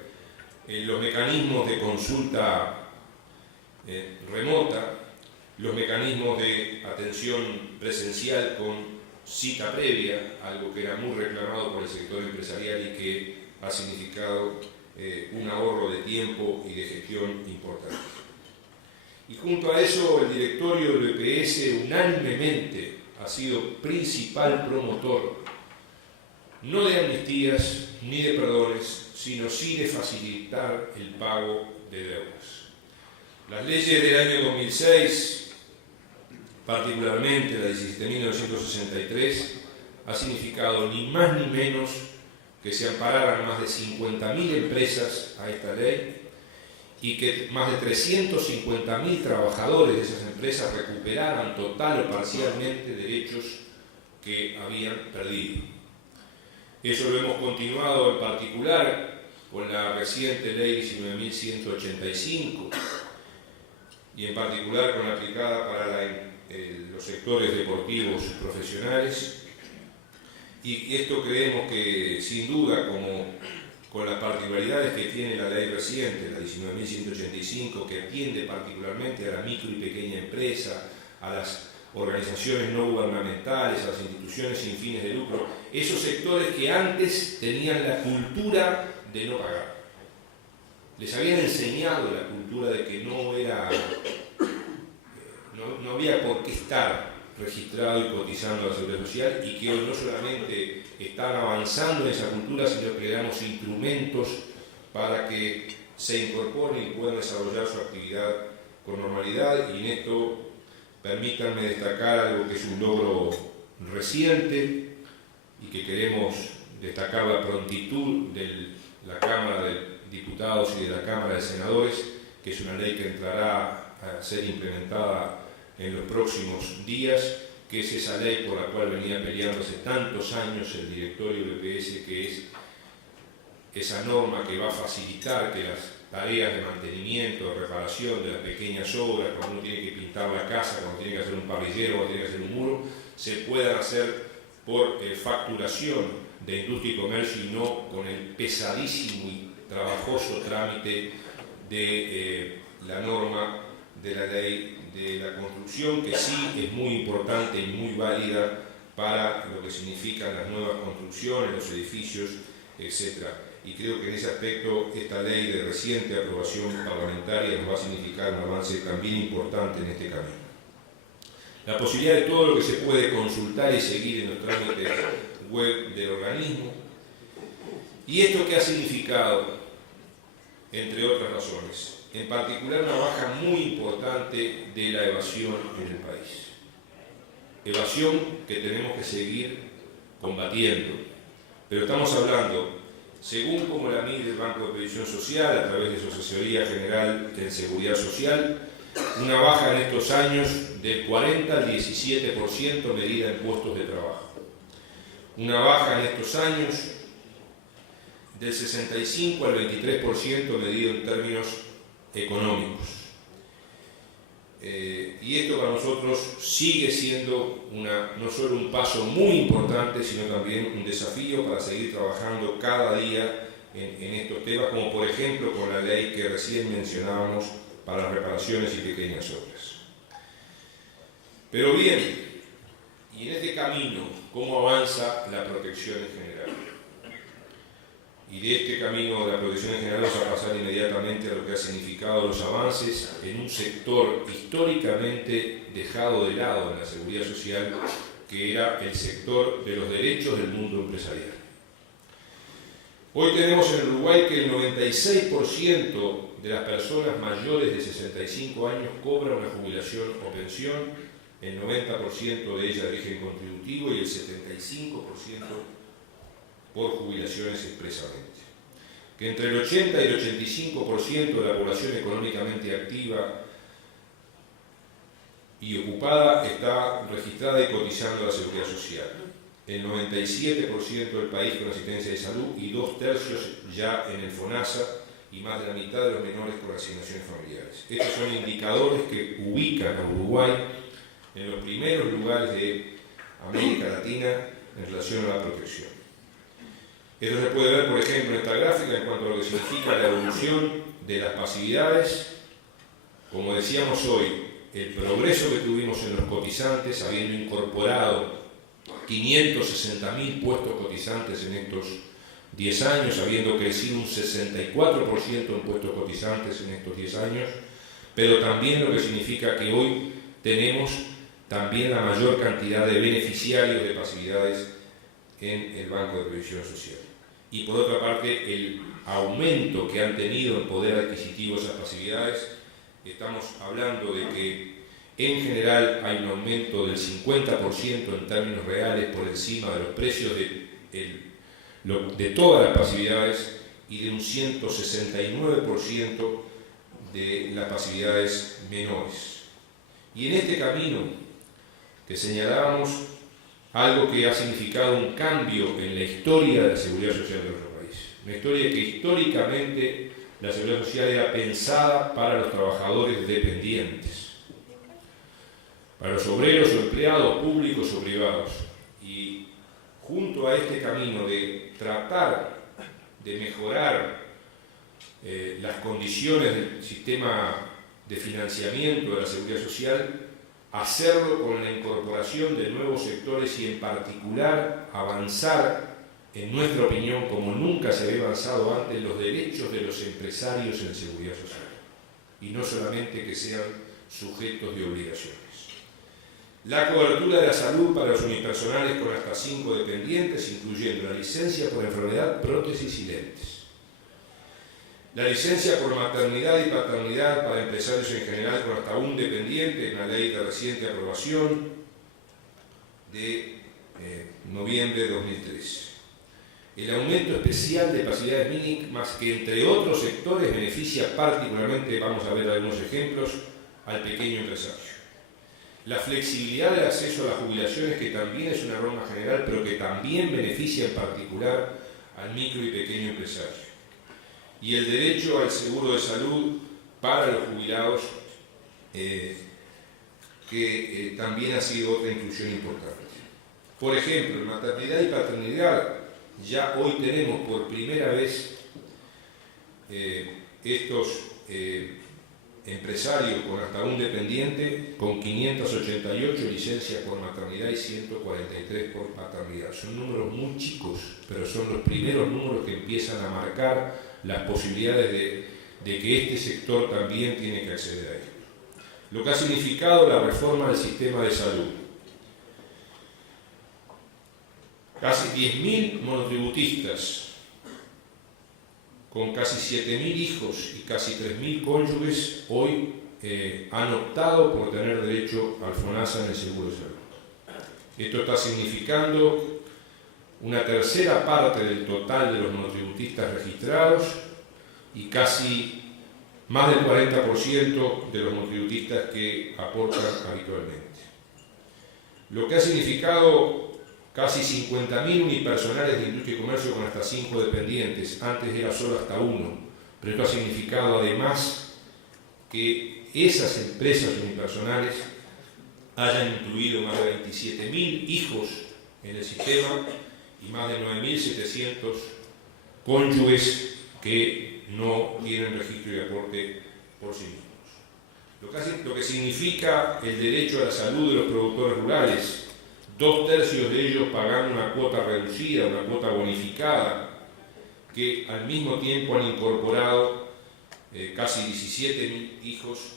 los mecanismos de consulta remota, los mecanismos de atención presencial con cita previa, algo que era muy reclamado por el sector empresarial y que ha significado un ahorro de tiempo y de gestión importante. Y junto a eso, el directorio del BPS unánimemente ha sido principal promotor, no de amnistías ni de perdones, sino sí de facilitar el pago de deudas. Las leyes del año 2006, particularmente la 17.963, ha significado ni más ni menos que se ampararan más de 50.000 empresas a esta ley y que más de 350.000 trabajadores de esas empresas recuperaran total o parcialmente derechos que habían perdido. Eso lo hemos continuado en particular con la reciente ley 19.185 y en particular con la aplicada para los sectores deportivos profesionales, y esto creemos que sin duda, como con las particularidades que tiene la ley reciente, la 19.185, que atiende particularmente a la micro y pequeña empresa, a las organizaciones no gubernamentales, a las instituciones sin fines de lucro, esos sectores que antes tenían la cultura de no pagar. Les habían enseñado la cultura de que no había por qué estar registrado y cotizando a la Seguridad Social, y que hoy no solamente están avanzando en esa cultura, sino que le damos instrumentos para que se incorporen y puedan desarrollar su actividad con normalidad. Y en esto permítanme destacar algo que es un logro reciente y que queremos destacar: la prontitud de la Cámara de Diputados y de la Cámara de Senadores, que es una ley que entrará a ser implementada en los próximos días, que es esa ley por la cual venía peleando hace tantos años el directorio del BPS, que es esa norma que va a facilitar que las tareas de mantenimiento, de reparación de las pequeñas obras, cuando uno tiene que pintar la casa, cuando tiene que hacer un parrillero, cuando tiene que hacer un muro, se puedan hacer por facturación de industria y comercio y no con el pesadísimo y trabajoso trámite de la norma de la ley de la construcción, que sí es muy importante y muy válida para lo que significan las nuevas construcciones, los edificios, etc. Y creo que en ese aspecto esta ley de reciente aprobación parlamentaria nos va a significar un avance también importante en este camino. La posibilidad de todo lo que se puede consultar y seguir en los trámites web del organismo. ¿Y esto qué ha significado? Entre otras razones. En particular, una baja muy importante de la evasión en el país. Evasión que tenemos que seguir combatiendo. Pero estamos hablando, según como la mide el Banco de Previsión Social, a través de su Asesoría General de Seguridad Social, una baja en estos años del 40 al 17% medida en puestos de trabajo. Una baja en estos años del 65 al 23% medido en términos económicos. Y esto para nosotros sigue siendo no solo un paso muy importante, sino también un desafío para seguir trabajando cada día en estos temas, como por ejemplo con la ley que recién mencionábamos para las reparaciones y pequeñas obras. Pero bien, y en este camino, ¿cómo avanza la protección en general? Y de este camino de la protección en general vamos a pasar inmediatamente a lo que ha significado los avances en un sector históricamente dejado de lado en la seguridad social, que era el sector de los derechos del mundo empresarial. Hoy tenemos en Uruguay que el 96% de las personas mayores de 65 años cobra una jubilación o pensión, el 90% de ellas de origen contributivo y el 75% por jubilaciones expresamente. Que entre el 80 y el 85% de la población económicamente activa y ocupada está registrada y cotizando a la seguridad social. El 97% del país con asistencia de salud y 2/3 ya en el FONASA y más de la mitad de los menores con asignaciones familiares. Estos son indicadores que ubican a Uruguay en los primeros lugares de América Latina en relación a la protección. Esto se puede ver, por ejemplo, en esta gráfica en cuanto a lo que significa la evolución de las pasividades. Como decíamos hoy, el progreso que tuvimos en los cotizantes, habiendo incorporado 560.000 puestos cotizantes en estos 10 años, habiendo crecido un 64% en puestos cotizantes en estos 10 años, pero también lo que significa que hoy tenemos también la mayor cantidad de beneficiarios de pasividades en el Banco de Previsión Social. Y por otra parte, el aumento que han tenido en poder adquisitivo esas pasividades, estamos hablando de que en general hay un aumento del 50% en términos reales por encima de los precios de todas las pasividades y de un 169% de las pasividades menores. Y en este camino que señalábamos, algo que ha significado un cambio en la historia de la seguridad social de nuestro país. Una historia que históricamente la seguridad social era pensada para los trabajadores dependientes, para los obreros o empleados públicos o privados. Y junto a este camino de tratar de mejorar las condiciones del sistema de financiamiento de la seguridad social, hacerlo con la incorporación de nuevos sectores y en particular avanzar, en nuestra opinión, como nunca se había avanzado antes, los derechos de los empresarios en seguridad social y no solamente que sean sujetos de obligaciones. La cobertura de la salud para los unipersonales con hasta 5 dependientes, incluyendo la licencia por enfermedad, prótesis y lentes. La licencia por maternidad y paternidad para empresarios en general con hasta 1 dependiente, una ley de reciente aprobación de noviembre de 2013. El aumento especial de pasividades mínimas que entre otros sectores beneficia particularmente, vamos a ver algunos ejemplos, al pequeño empresario. La flexibilidad del acceso a las jubilaciones, que también es una norma general, pero que también beneficia en particular al micro y pequeño empresario, y el derecho al seguro de salud para los jubilados, que también ha sido otra inclusión importante. Por ejemplo, en maternidad y paternidad ya hoy tenemos por primera vez estos empresarios con hasta un dependiente con 588 licencias por maternidad y 143 por paternidad. Son números muy chicos, pero son los primeros números que empiezan a marcar las posibilidades de que este sector también tiene que acceder a ello. Lo que ha significado la reforma del sistema de salud. Casi 10.000 monotributistas con casi 7.000 hijos y casi 3.000 cónyuges hoy han optado por tener derecho al FONASA en el seguro de salud. Esto está significando una tercera parte del total de los monotributistas registrados y casi más del 40% de los monotributistas que aportan habitualmente. Lo que ha significado casi 50.000 unipersonales de industria y comercio con hasta 5 dependientes, antes era solo hasta 1, pero esto ha significado además que esas empresas unipersonales hayan incluido más de 27.000 hijos en el sistema y más de 9.700 cónyuges que no tienen registro y aporte por sí mismos. Lo que significa el derecho a la salud de los productores rurales, 2/3 de ellos pagando una cuota reducida, una cuota bonificada, que al mismo tiempo han incorporado casi 17.000 hijos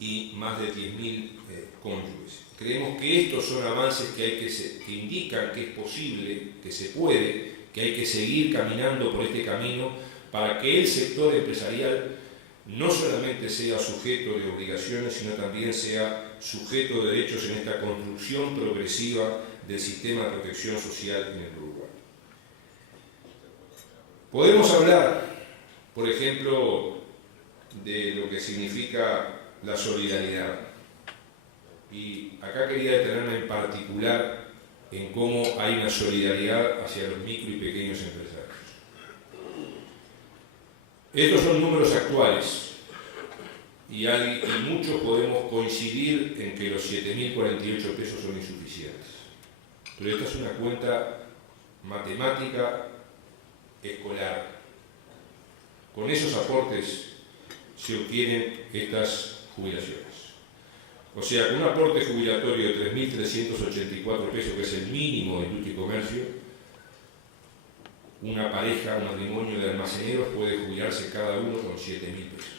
y más de 10.000 cónyuges. Creemos que estos son avances que indican que es posible, que se puede, que hay que seguir caminando por este camino para que el sector empresarial no solamente sea sujeto de obligaciones, sino también sea sujeto de derechos en esta construcción progresiva del sistema de protección social en el Uruguay. Podemos hablar, por ejemplo, de lo que significa la solidaridad. Y acá quería detenerme en particular en cómo hay una solidaridad hacia los micro y pequeños empresarios. Estos son números actuales y muchos podemos coincidir en que los 7.048 pesos son insuficientes. Pero esta es una cuenta matemática escolar. Con esos aportes se obtienen estas jubilaciones. O sea, con un aporte jubilatorio de 3.384 pesos, que es el mínimo de industria y comercio, una pareja, un matrimonio de almaceneros puede jubilarse cada uno con 7.000 pesos.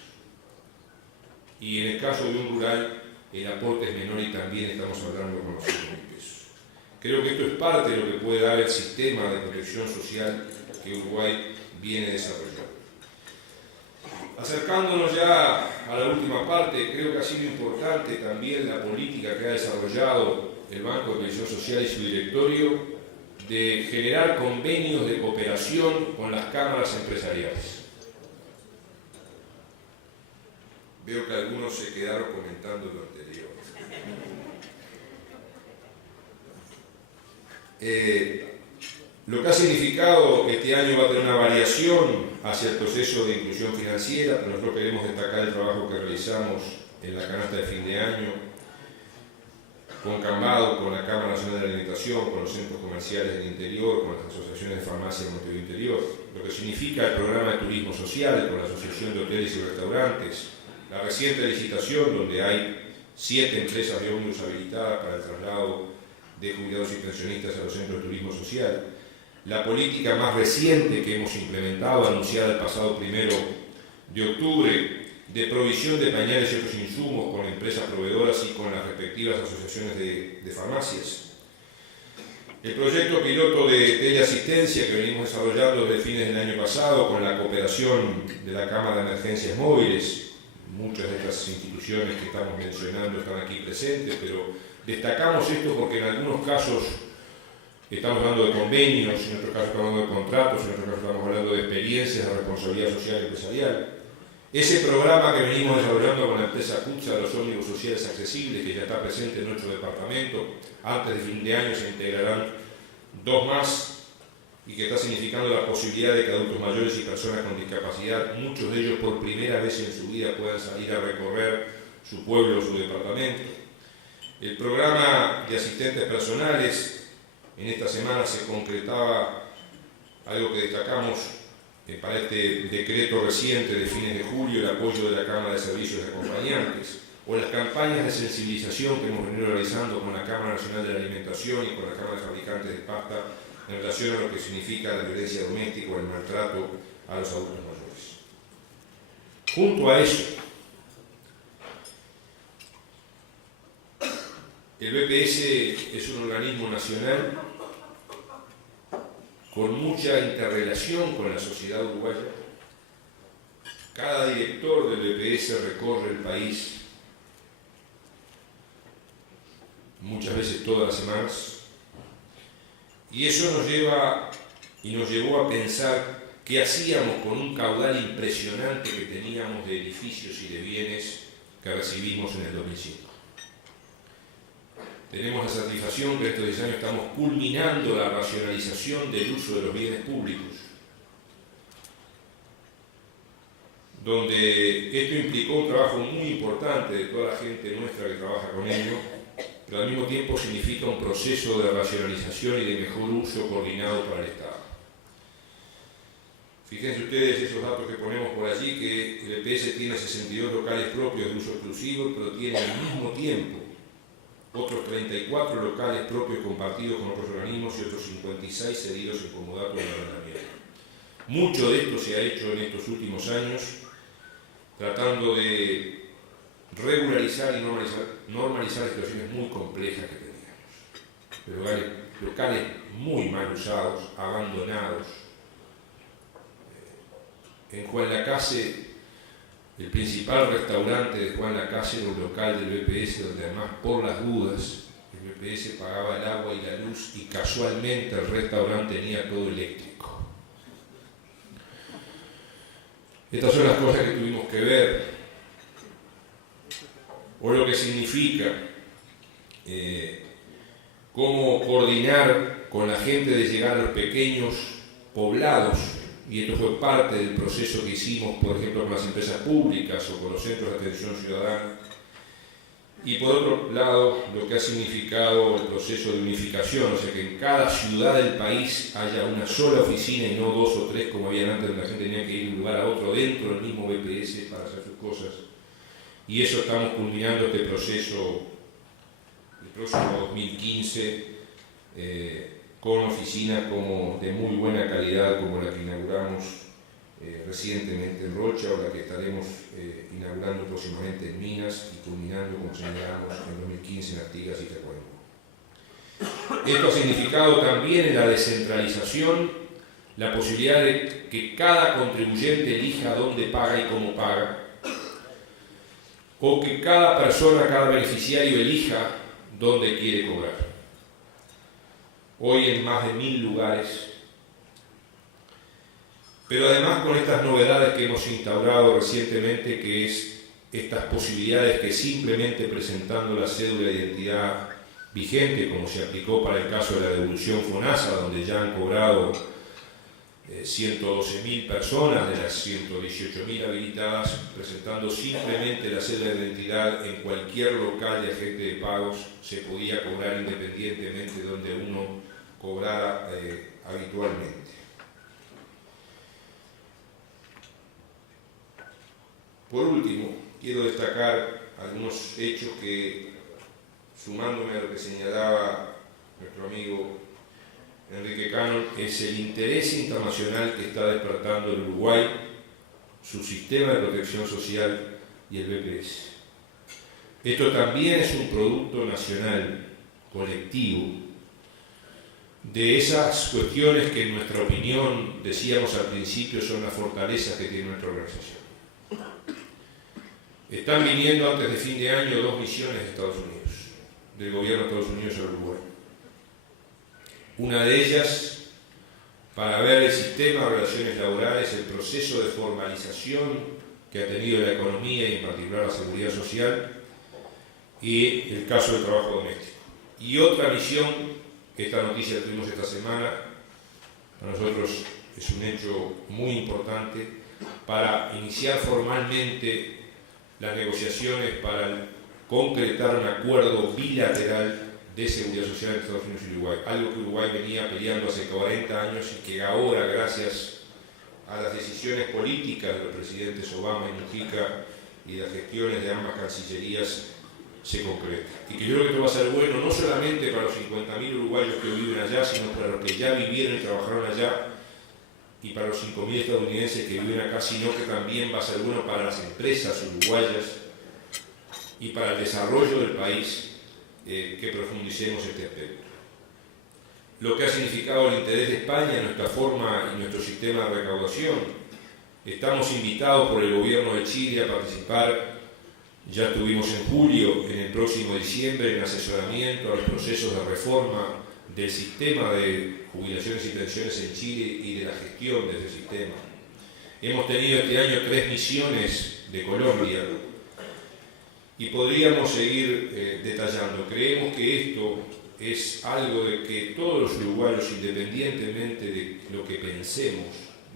Y en el caso de un rural, el aporte es menor y también estamos hablando con los 5.000 pesos. Creo que esto es parte de lo que puede dar el sistema de protección social que Uruguay viene desarrollando. Acercándonos ya a la última parte, creo que ha sido importante también la política que ha desarrollado el Banco de Previsión Social y su directorio de generar convenios de cooperación con las cámaras empresariales. Veo que algunos se quedaron comentando lo anterior. Lo que ha significado este año va a tener una variación hacia el proceso de inclusión financiera, pero nosotros queremos destacar el trabajo que realizamos en la canasta de fin de año, con Cambado, con la Cámara Nacional de la Alimentación, con los centros comerciales del interior, con las asociaciones de farmacia del Montevideo Interior, lo que significa el programa de turismo social, con la Asociación de Hoteles y Restaurantes, la reciente licitación donde hay 7 empresas de ómnibus habilitadas para el traslado de jubilados y pensionistas a los centros de turismo social, la política más reciente que hemos implementado, anunciada el pasado 1 de octubre, de provisión de pañales y otros insumos con empresas proveedoras y con las respectivas asociaciones de farmacias. El proyecto piloto de teleasistencia que venimos desarrollando desde fines del año pasado con la cooperación de la Cámara de Emergencias Móviles. Muchas de estas instituciones que estamos mencionando están aquí presentes, pero destacamos esto porque en algunos casos estamos hablando de convenios, en otros casos estamos hablando de contratos, en otros casos estamos hablando de experiencias de responsabilidad social y empresarial. Ese programa que venimos desarrollando con la empresa CUTSA, los ómnibus sociales accesibles, que ya está presente en 8 departamentos, antes de fin de año se integrarán 2 más, y que está significando la posibilidad de que adultos mayores y personas con discapacidad, muchos de ellos por primera vez en su vida, puedan salir a recorrer su pueblo o su departamento. El programa de asistentes personales, en esta semana se concretaba algo que destacamos para este decreto reciente de fines de julio, el apoyo de la Cámara de Servicios de Acompañantes, o las campañas de sensibilización que hemos venido realizando con la Cámara Nacional de la Alimentación y con la Cámara de Fabricantes de Pasta en relación a lo que significa la violencia doméstica o el maltrato a los adultos mayores. Junto a eso, el BPS es un organismo nacional con mucha interrelación con la sociedad uruguaya. Cada director del BPS recorre el país muchas veces todas las semanas, y eso nos llevó a pensar qué hacíamos con un caudal impresionante que teníamos de edificios y de bienes que recibimos en el 2005. Tenemos la satisfacción que en estos 10 años estamos culminando la racionalización del uso de los bienes públicos, donde esto implicó un trabajo muy importante de toda la gente nuestra que trabaja con ello, pero al mismo tiempo significa un proceso de racionalización y de mejor uso coordinado para el Estado. Fíjense ustedes esos datos que ponemos por allí, que el EPS tiene 62 locales propios de uso exclusivo, pero tiene al mismo tiempo otros 34 locales propios compartidos con otros organismos y otros 56 cedidos en comodato de arrendamiento. Mucho de esto se ha hecho en estos últimos años, tratando de regularizar y normalizar situaciones muy complejas que teníamos. Locales muy mal usados, abandonados. En Juan Lacase, el principal restaurante de Juan Lacase era un local del BPS, donde además por las dudas el BPS pagaba el agua y la luz, y casualmente el restaurante tenía todo eléctrico. Estas son las cosas que tuvimos que ver, o lo que significa cómo coordinar con la gente de llegar a los pequeños poblados, y esto fue parte del proceso que hicimos, por ejemplo, con las empresas públicas o con los centros de atención ciudadana, y por otro lado, lo que ha significado el proceso de unificación, o sea, que en cada ciudad del país haya una sola oficina y no 2 o 3 como habían antes, donde la gente tenía que ir de un lugar a otro dentro del mismo BPS para hacer sus cosas. Y eso estamos culminando este proceso el próximo 2015 con oficinas como de muy buena calidad, como la que inauguramos recientemente en Rocha, o la que estaremos inaugurando próximamente en Minas y culminando, como señalamos, en 2015 en Artigas y Tacuarembó. Esto ha significado también en la descentralización la posibilidad de que cada contribuyente elija dónde paga y cómo paga, o que cada persona, cada beneficiario elija dónde quiere cobrar. Hoy en más de 1000 lugares, pero además con estas novedades que hemos instaurado recientemente, que es estas posibilidades que simplemente presentando la cédula de identidad vigente, como se aplicó para el caso de la devolución FONASA, donde ya han cobrado 112.000 personas de las 118.000 habilitadas, presentando simplemente la cédula de identidad en cualquier local de agente de pagos, se podía cobrar independientemente de donde uno cobrara habitualmente. Por último, quiero destacar algunos hechos que, sumándome a lo que señalaba nuestro amigo Enrique Cannon, es el interés internacional que está despertando el Uruguay, su sistema de protección social y el BPS. Esto también es un producto nacional, colectivo, de esas cuestiones que en nuestra opinión, decíamos al principio, son las fortalezas que tiene nuestra organización. Están viniendo antes de fin de año 2 misiones de Estados Unidos, del gobierno de Estados Unidos al Uruguay. Una de ellas para ver el sistema de relaciones laborales, el proceso de formalización que ha tenido la economía y en particular la seguridad social, y el caso del trabajo doméstico. Y otra misión, esta noticia la tuvimos esta semana, para nosotros es un hecho muy importante para iniciar formalmente las negociaciones para concretar un acuerdo bilateral de seguridad social entre Estados Unidos y Uruguay, algo que Uruguay venía peleando hace 40 años y que ahora, gracias a las decisiones políticas de los presidentes Obama y Mujica y las gestiones de ambas cancillerías, se concreta. Y que yo creo que esto va a ser bueno no solamente para los 50.000 uruguayos que viven allá, sino para los que ya vivieron y trabajaron allá, y para los 5.000 estadounidenses que viven acá, sino que también va a ser bueno para las empresas uruguayas y para el desarrollo del país, que profundicemos este aspecto. Lo que ha significado el interés de España en nuestra forma y nuestro sistema de recaudación. Estamos invitados por el gobierno de Chile a participar, ya estuvimos en julio, en el próximo diciembre, en asesoramiento a los procesos de reforma del sistema de jubilaciones y pensiones en Chile y de la gestión de ese sistema. Hemos tenido este año 3 misiones de Colombia y podríamos seguir detallando. Creemos que esto es algo de que todos los uruguayos, independientemente de lo que pensemos,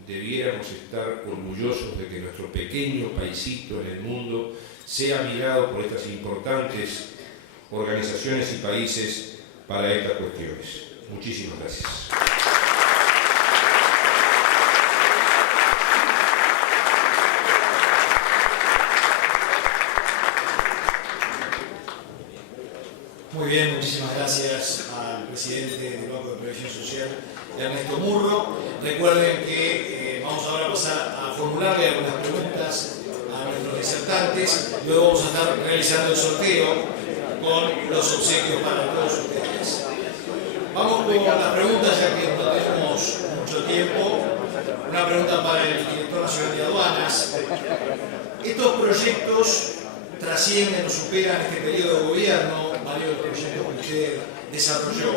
debiéramos estar orgullosos de que nuestro pequeño paisito en el mundo sea mirado por estas importantes organizaciones y países para estas cuestiones. Muchísimas gracias. Muy bien, muchísimas gracias al presidente del Banco de Previsión Social, Ernesto Murro. Recuerden que vamos ahora a pasar a formularle algunas preguntas a nuestros disertantes. Luego vamos a estar realizando el sorteo con los obsequios para todos ustedes. Vamos con las preguntas, ya que no tenemos mucho tiempo. Una pregunta para el director nacional de aduanas. Estos proyectos trascienden o superan este periodo de gobierno, varios de los proyectos que usted desarrolló.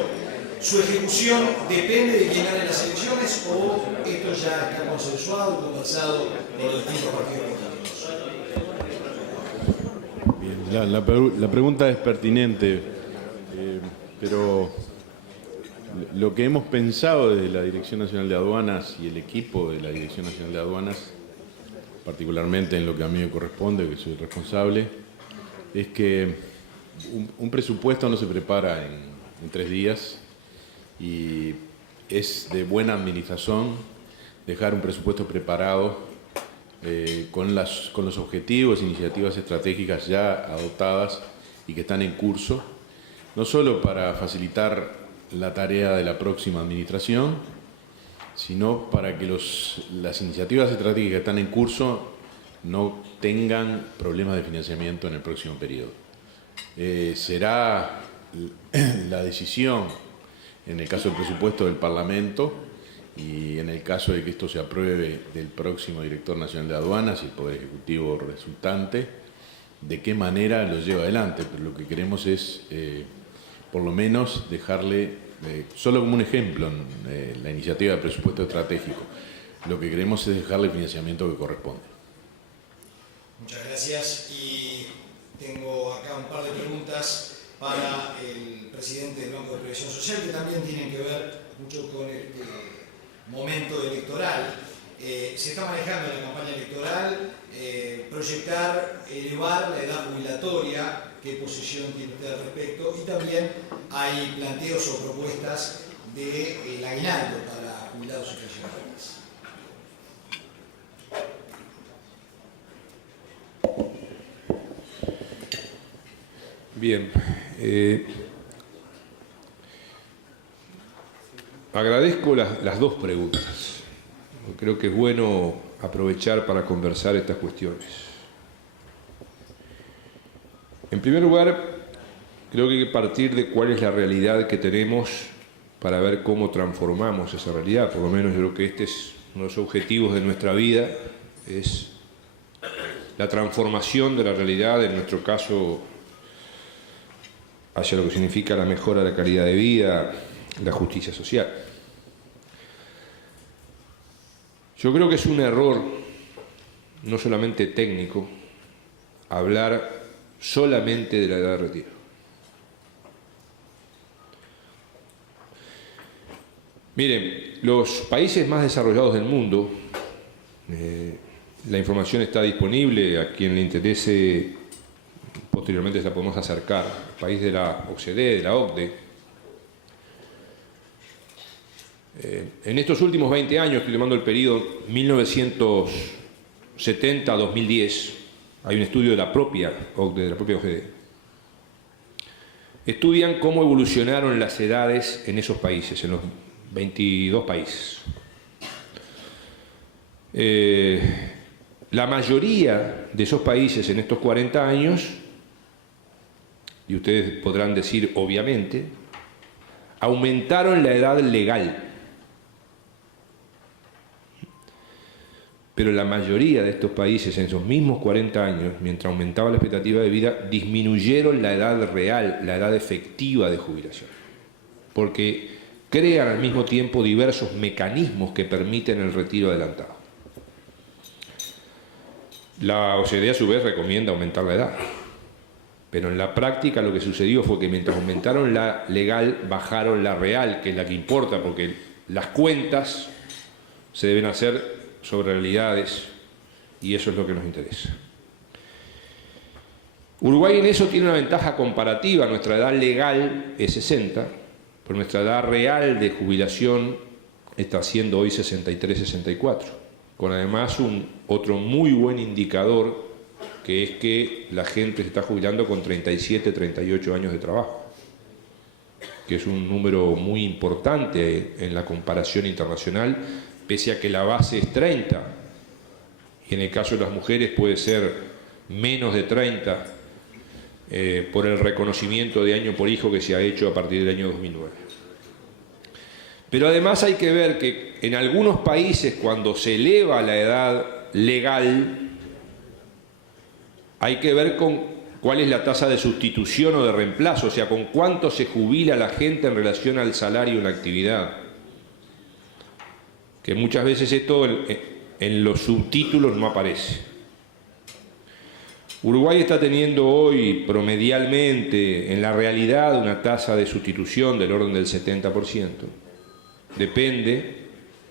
¿Su ejecución depende de quién gane las elecciones o esto ya está consensuado y conversado por los distintos partidos políticos? Bien, la pregunta es pertinente, pero lo que hemos pensado desde la Dirección Nacional de Aduanas y el equipo de la Dirección Nacional de Aduanas, particularmente en lo que a mí me corresponde, que soy responsable, es que un presupuesto no se prepara en 3 días y es de buena administración dejar un presupuesto preparado con los objetivos e iniciativas estratégicas ya adoptadas y que están en curso, no solo para facilitar la tarea de la próxima administración, sino para que las iniciativas estratégicas que están en curso no tengan problemas de financiamiento en el próximo periodo. Será la decisión, en el caso del presupuesto del Parlamento y en el caso de que esto se apruebe del próximo director nacional de aduanas y el Poder Ejecutivo resultante, de qué manera lo lleva adelante. Pero lo que queremos es, por lo menos, dejarle, solo como un ejemplo, la iniciativa de presupuesto estratégico, lo que queremos es dejarle el financiamiento que corresponde. Muchas gracias. Y tengo acá un par de preguntas para el presidente del Banco de Previsión Social, que también tienen que ver mucho con el momento electoral. Se está manejando en la campaña electoral proyectar, elevar la edad jubilatoria. ¿Qué posición tiene usted al respecto? Y también hay planteos o propuestas del aguinaldo para jubilados y pensionistas. Bien, agradezco las 2 preguntas. Creo que es bueno aprovechar para conversar estas cuestiones. En primer lugar, creo que hay que partir de cuál es la realidad que tenemos para ver cómo transformamos esa realidad. Por lo menos yo creo que este es uno de los objetivos de nuestra vida, es la transformación de la realidad, en nuestro caso, hacia lo que significa la mejora de la calidad de vida, la justicia social. Yo creo que es un error, no solamente técnico, hablar solamente de la edad de retiro. Miren, los países más desarrollados del mundo, la información está disponible, a quien le interese, posteriormente se la podemos acercar, país de la OCDE, de la OCDE. En estos últimos 20 años, estoy tomando el periodo 1970 a 2010, hay un estudio de la propia OCDE, estudian cómo evolucionaron las edades en esos países, en los 22 países. La mayoría de esos países en estos 40 años, y ustedes podrán decir obviamente, aumentaron la edad legal. Pero la mayoría de estos países en esos mismos 40 años, mientras aumentaba la expectativa de vida, disminuyeron la edad real, la edad efectiva de jubilación. Porque crean al mismo tiempo diversos mecanismos que permiten el retiro adelantado. La OCDE a su vez recomienda aumentar la edad. Pero en la práctica lo que sucedió fue que mientras aumentaron la legal, bajaron la real, que es la que importa, porque las cuentas se deben hacer sobre realidades, y eso es lo que nos interesa. Uruguay en eso tiene una ventaja comparativa. Nuestra edad legal es 60, pero nuestra edad real de jubilación está siendo hoy 63-64, con además otro muy buen indicador, que es que la gente se está jubilando con 37-38 años de trabajo, que es un número muy importante en la comparación internacional, pese a que la base es 30, y en el caso de las mujeres puede ser menos de 30, por el reconocimiento de año por hijo que se ha hecho a partir del año 2009. Pero además hay que ver que en algunos países, cuando se eleva la edad legal, hay que ver con cuál es la tasa de sustitución o de reemplazo, o sea, con cuánto se jubila la gente en relación al salario en la actividad. Que muchas veces esto en los subtítulos no aparece. Uruguay está teniendo hoy promedialmente, en la realidad, una tasa de sustitución del orden del 70%. Depende.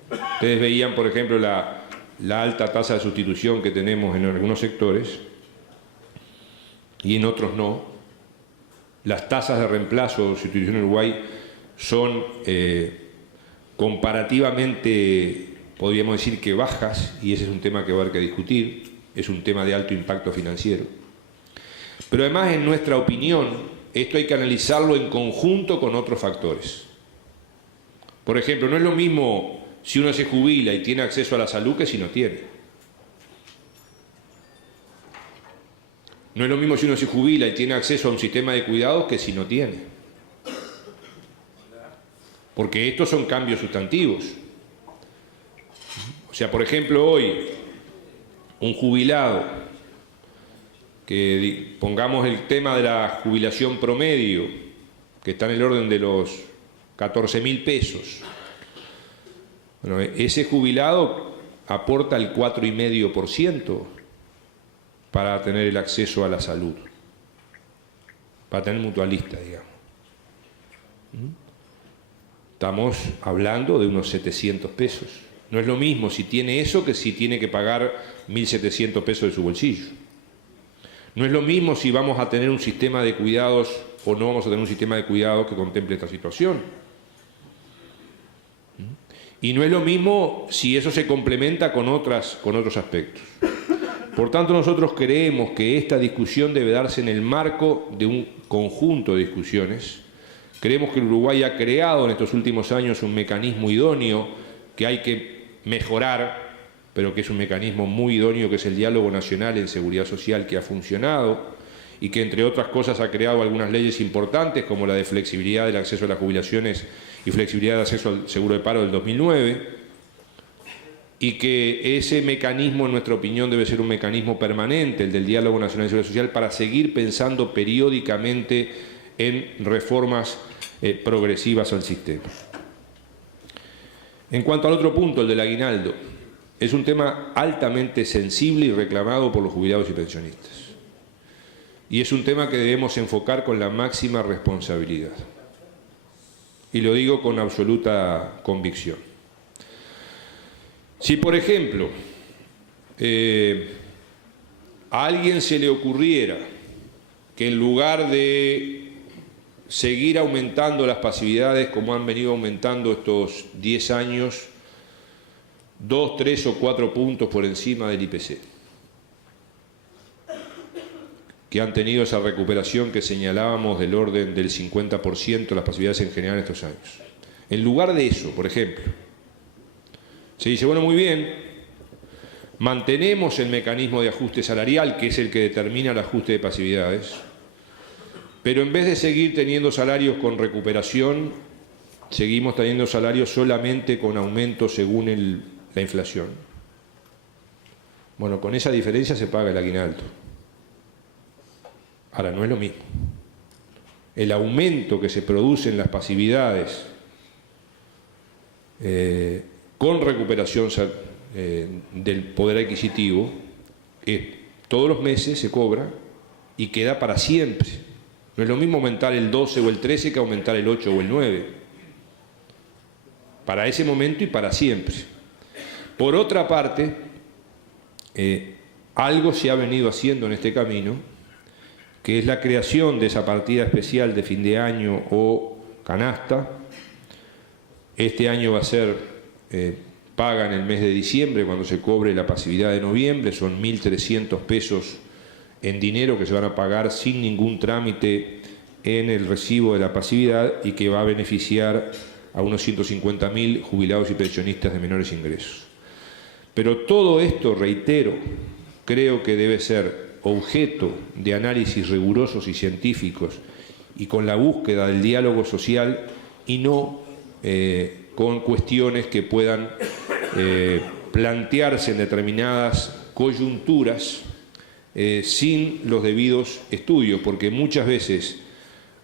Ustedes veían, por ejemplo, la alta tasa de sustitución que tenemos en algunos sectores y en otros no. Las tasas de reemplazo o sustitución en Uruguay son comparativamente, podríamos decir que bajas, y ese es un tema que va a haber que discutir, es un tema de alto impacto financiero. Pero además, en nuestra opinión, esto hay que analizarlo en conjunto con otros factores. Por ejemplo, no es lo mismo si uno se jubila y tiene acceso a la salud que si no tiene. No es lo mismo si uno se jubila y tiene acceso a un sistema de cuidados que si no tiene. Porque estos son cambios sustantivos. O sea, por ejemplo, hoy, un jubilado, que pongamos el tema de la jubilación promedio, que está en el orden de los 14.000 pesos. Bueno, ese jubilado aporta el 4,5% para tener el acceso a la salud, para tener mutualista, digamos. Estamos hablando de unos 700 pesos. No es lo mismo si tiene eso que si tiene que pagar 1.700 pesos de su bolsillo. No es lo mismo si vamos a tener un sistema de cuidados o no vamos a tener un sistema de cuidados que contemple esta situación. Y no es lo mismo si eso se complementa con otros aspectos. Por tanto, nosotros creemos que esta discusión debe darse en el marco de un conjunto de discusiones. Creemos que el Uruguay ha creado en estos últimos años un mecanismo idóneo que hay que mejorar, pero que es un mecanismo muy idóneo, que es el diálogo nacional en seguridad social, que ha funcionado y que, entre otras cosas, ha creado algunas leyes importantes, como la de flexibilidad del acceso a las jubilaciones y flexibilidad de acceso al seguro de paro del 2009, y que ese mecanismo, en nuestra opinión, debe ser un mecanismo permanente, el del diálogo nacional de seguridad social, para seguir pensando periódicamente en reformas progresivas al sistema. En cuanto al otro punto, el del aguinaldo, es un tema altamente sensible y reclamado por los jubilados y pensionistas. Y es un tema que debemos enfocar con la máxima responsabilidad. y lo digo con absoluta convicción. Si, por ejemplo, a alguien se le ocurriera que en lugar de seguir aumentando las pasividades como han venido aumentando estos 10 años, 2, 3 o 4 puntos por encima del IPC, que han tenido esa recuperación que señalábamos del orden del 50% de las pasividades en general en estos años. En lugar de eso, por ejemplo, se dice, bueno, muy bien, mantenemos el mecanismo de ajuste salarial, que es el que determina el ajuste de pasividades, pero en vez de seguir teniendo salarios con recuperación, seguimos teniendo salarios solamente con aumento según la inflación. Bueno, con esa diferencia se paga el aguinaldo. Ahora, no es lo mismo. El aumento que se produce en las pasividades con recuperación del poder adquisitivo, todos los meses se cobra y queda para siempre. No es lo mismo aumentar el 12 o el 13 que aumentar el 8 o el 9. Para ese momento y para siempre. Por otra parte, algo se ha venido haciendo en este camino, que es la creación de esa partida especial de fin de año o canasta. Este año va a ser paga en el mes de diciembre, cuando se cobre la pasividad de noviembre, son 1.300 pesos en dinero que se van a pagar sin ningún trámite en el recibo de la pasividad y que va a beneficiar a unos 150.000 jubilados y pensionistas de menores ingresos. Pero todo esto, reitero, creo que debe ser objeto de análisis rigurosos y científicos y con la búsqueda del diálogo social y no con cuestiones que puedan plantearse en determinadas coyunturas sin los debidos estudios, porque muchas veces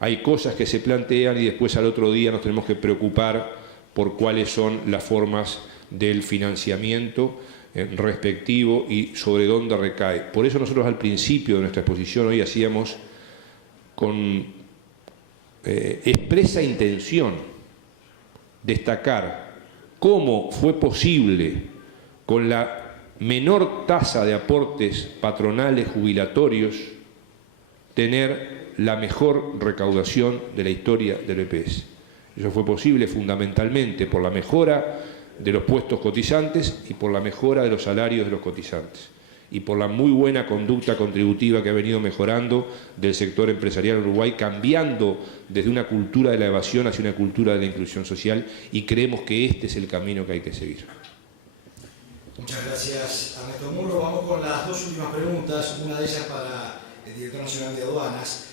hay cosas que se plantean y después al otro día nos tenemos que preocupar por cuáles son las formas del financiamiento respectivo y sobre dónde recae. Por eso nosotros al principio de nuestra exposición hoy hacíamos con expresa intención destacar cómo fue posible con la menor tasa de aportes patronales jubilatorios tener la mejor recaudación de la historia del EPS. Eso fue posible fundamentalmente por la mejora de los puestos cotizantes y por la mejora de los salarios de los cotizantes y por la muy buena conducta contributiva que ha venido mejorando del sector empresarial en Uruguay, cambiando desde una cultura de la evasión hacia una cultura de la inclusión social, y creemos que este es el camino que hay que seguir. Muchas gracias, Ernesto Murro. Vamos con las dos últimas preguntas, una de ellas para el Director Nacional de Aduanas.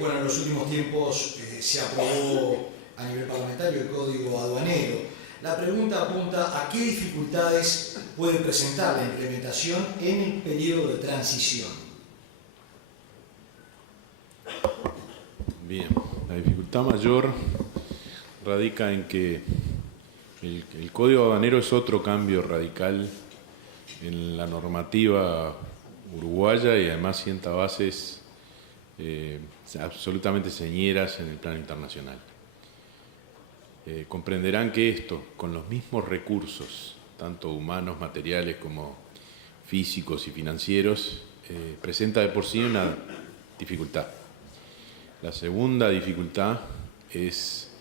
Bueno, en los últimos tiempos se aprobó a nivel parlamentario el Código Aduanero. La pregunta apunta a qué dificultades puede presentar la implementación en el periodo de transición. Bien, la dificultad mayor radica en que el Código Aduanero es otro cambio radical en la normativa uruguaya y además sienta bases absolutamente señeras en el plano internacional. Comprenderán que esto, con los mismos recursos, tanto humanos, materiales como físicos y financieros, presenta de por sí una dificultad. La segunda dificultad es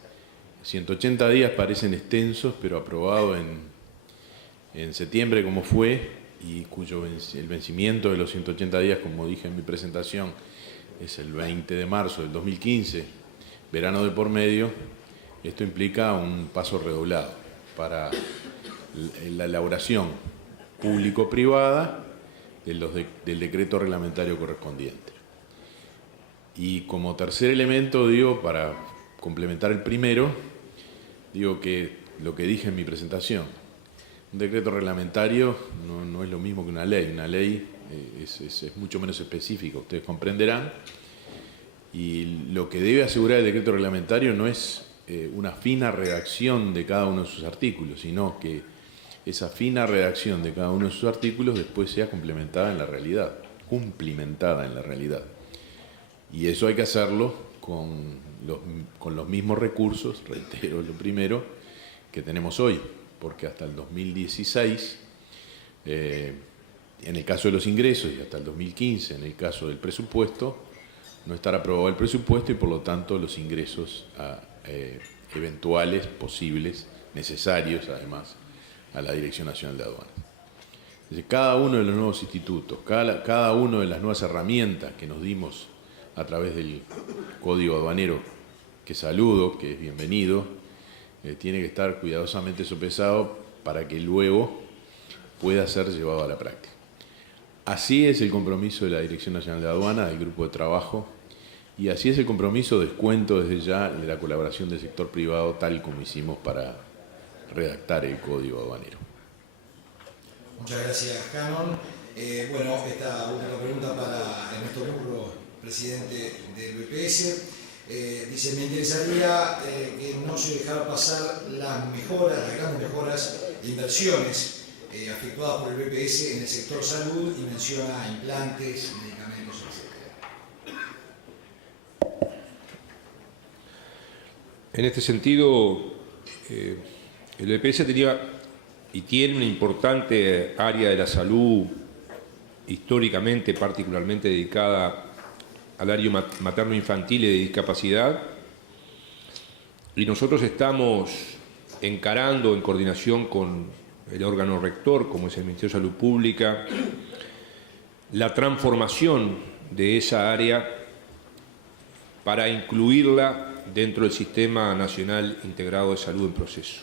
180 días parecen extensos, pero aprobado en septiembre como fue, y el vencimiento de los 180 días, como dije en mi presentación, es el 20 de marzo del 2015, verano de por medio. Esto implica un paso redoblado para la elaboración público-privada del decreto reglamentario correspondiente. Y como tercer elemento, digo, para complementar el primero, digo que lo que dije en mi presentación, un decreto reglamentario no es lo mismo que una ley. Una ley es mucho menos específica, ustedes comprenderán. Y lo que debe asegurar el decreto reglamentario no es una fina redacción de cada uno de sus artículos, sino que esa fina redacción de cada uno de sus artículos después sea cumplimentada en la realidad. Y eso hay que hacerlo con los mismos recursos, reitero lo primero, que tenemos hoy, porque hasta el 2016, en el caso de los ingresos, y hasta el 2015, en el caso del presupuesto, no estará aprobado el presupuesto y por lo tanto los ingresos eventuales, posibles, necesarios además, a la Dirección Nacional de Aduanas. Entonces, cada uno de los nuevos institutos, cada una de las nuevas herramientas que nos dimos a través del Código Aduanero, que saludo, que es bienvenido, tiene que estar cuidadosamente sopesado para que luego pueda ser llevado a la práctica. Así es el compromiso de la Dirección Nacional de Aduanas, del grupo de trabajo, y así es el compromiso, descuento desde ya, de la colaboración del sector privado, tal como hicimos para redactar el Código Aduanero. Muchas gracias, Canon. Bueno, esta última pregunta para Ernesto Murro, presidente del BPS. Dice, me interesaría que no se dejara pasar las grandes mejoras de inversiones efectuadas por el BPS en el sector salud, y menciona implantes, medicamentos, etc. En este sentido, el BPS tenía y tiene una importante área de la salud, históricamente particularmente dedicada al área materno-infantil y de discapacidad, y nosotros estamos encarando, en coordinación con el órgano rector, como es el Ministerio de Salud Pública, la transformación de esa área para incluirla dentro del Sistema Nacional Integrado de Salud en Proceso.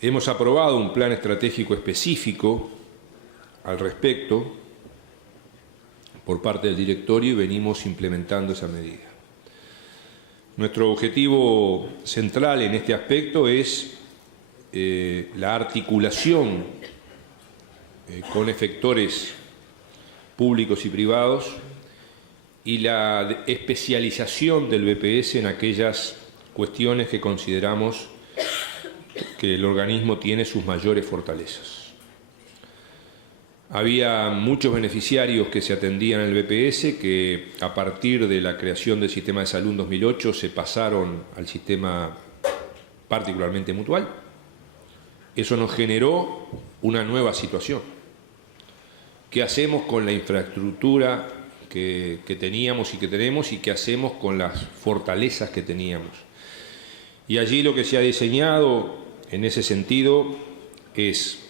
Hemos aprobado un plan estratégico específico al respecto por parte del directorio y venimos implementando esa medida. Nuestro objetivo central en este aspecto es la articulación con efectores públicos y privados y la especialización del BPS en aquellas cuestiones que consideramos que el organismo tiene sus mayores fortalezas. Había muchos beneficiarios que se atendían en el BPS que a partir de la creación del sistema de salud en 2008 se pasaron al sistema particularmente mutual. Eso nos generó una nueva situación. ¿Qué hacemos con la infraestructura que teníamos y que tenemos, y qué hacemos con las fortalezas que teníamos? Y allí lo que se ha diseñado en ese sentido es,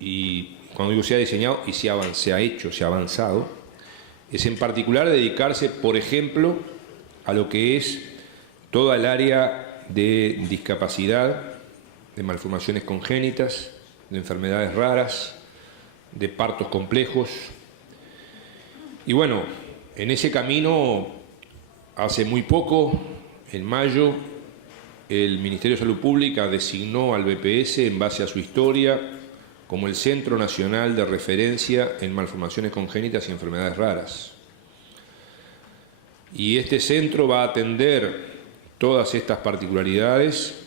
y cuando digo se ha diseñado y se ha hecho, se ha avanzado, es en particular dedicarse, por ejemplo, a lo que es toda el área de discapacidad, de malformaciones congénitas, de enfermedades raras, de partos complejos. Y bueno, en ese camino, hace muy poco, en mayo, el Ministerio de Salud Pública designó al BPS, en base a su historia, como el Centro Nacional de Referencia en Malformaciones Congénitas y Enfermedades Raras. Y este centro va a atender todas estas particularidades,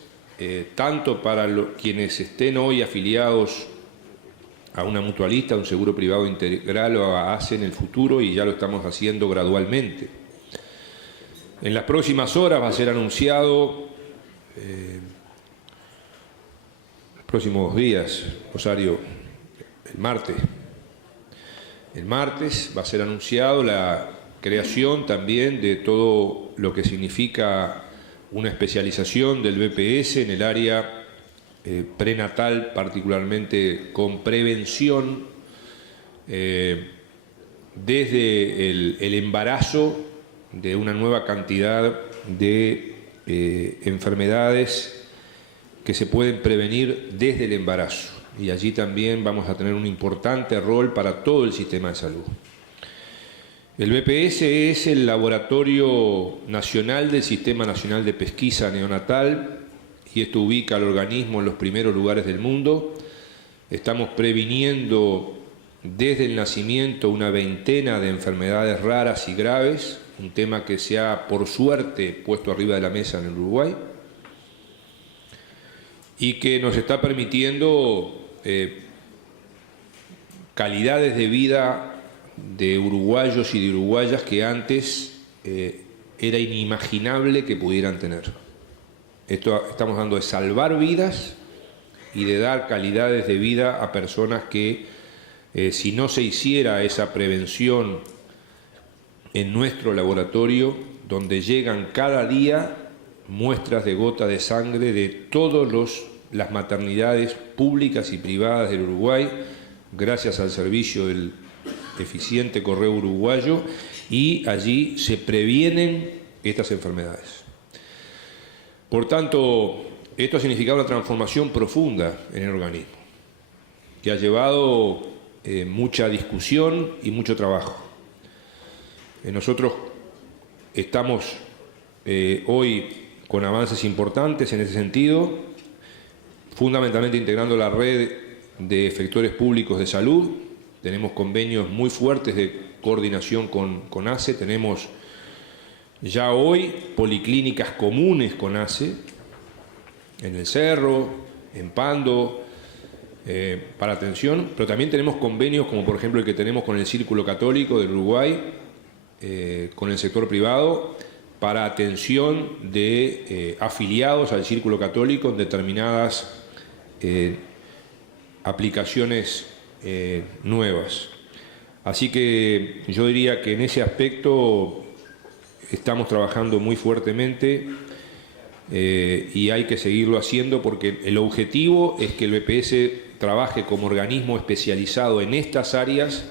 tanto para quienes estén hoy afiliados a una mutualista, a un seguro privado integral o a ACE en el futuro, y ya lo estamos haciendo gradualmente. En las próximas horas va a ser anunciado, los próximos días, Rosario, el martes va a ser anunciado la creación también de todo lo que significa una especialización del BPS en el área prenatal, particularmente con prevención desde el embarazo de una nueva cantidad de enfermedades que se pueden prevenir desde el embarazo. Y allí también vamos a tener un importante rol para todo el sistema de salud. El BPS es el laboratorio nacional del Sistema Nacional de Pesquisa Neonatal, y esto ubica al organismo en los primeros lugares del mundo. Estamos previniendo desde el nacimiento una veintena de enfermedades raras y graves, un tema que se ha, por suerte, puesto arriba de la mesa en el Uruguay, y que nos está permitiendo calidades de vida de uruguayos y de uruguayas que antes era inimaginable que pudieran tener. Estamos hablando de salvar vidas y de dar calidades de vida a personas que, si no se hiciera esa prevención en nuestro laboratorio, donde llegan cada día muestras de gota de sangre de todas las maternidades públicas y privadas del Uruguay, gracias al servicio del eficiente Correo Uruguayo, y allí se previenen estas enfermedades. Por tanto, esto ha significado una transformación profunda en el organismo, que ha llevado mucha discusión y mucho trabajo. Nosotros estamos hoy con avances importantes en ese sentido, fundamentalmente integrando la red de efectores públicos de salud. Tenemos convenios muy fuertes de coordinación con ACE, tenemos ya hoy policlínicas comunes con ACE, en el Cerro, en Pando, para atención, pero también tenemos convenios como por ejemplo el que tenemos con el Círculo Católico del Uruguay, con el sector privado, para atención de afiliados al Círculo Católico en determinadas aplicaciones nuevas. Así que yo diría que en ese aspecto estamos trabajando muy fuertemente y hay que seguirlo haciendo, porque el objetivo es que el BPS trabaje como organismo especializado en estas áreas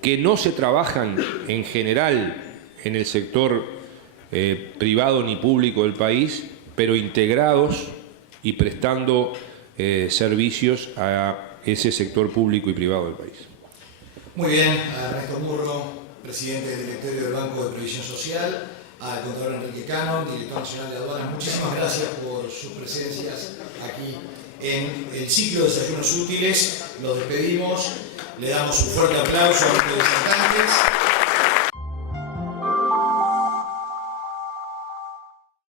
que no se trabajan en general en el sector privado ni público del país, pero integrados y prestando servicios a ese sector público y privado del país. Muy bien, a Ernesto Murro, presidente del directorio del Banco de Previsión Social, al contador Enrique Cano, director nacional de aduanas. Muchísimas gracias por sus presencias aquí en el ciclo de desayunos útiles. Los despedimos, le damos un fuerte aplauso a nuestros disertantes.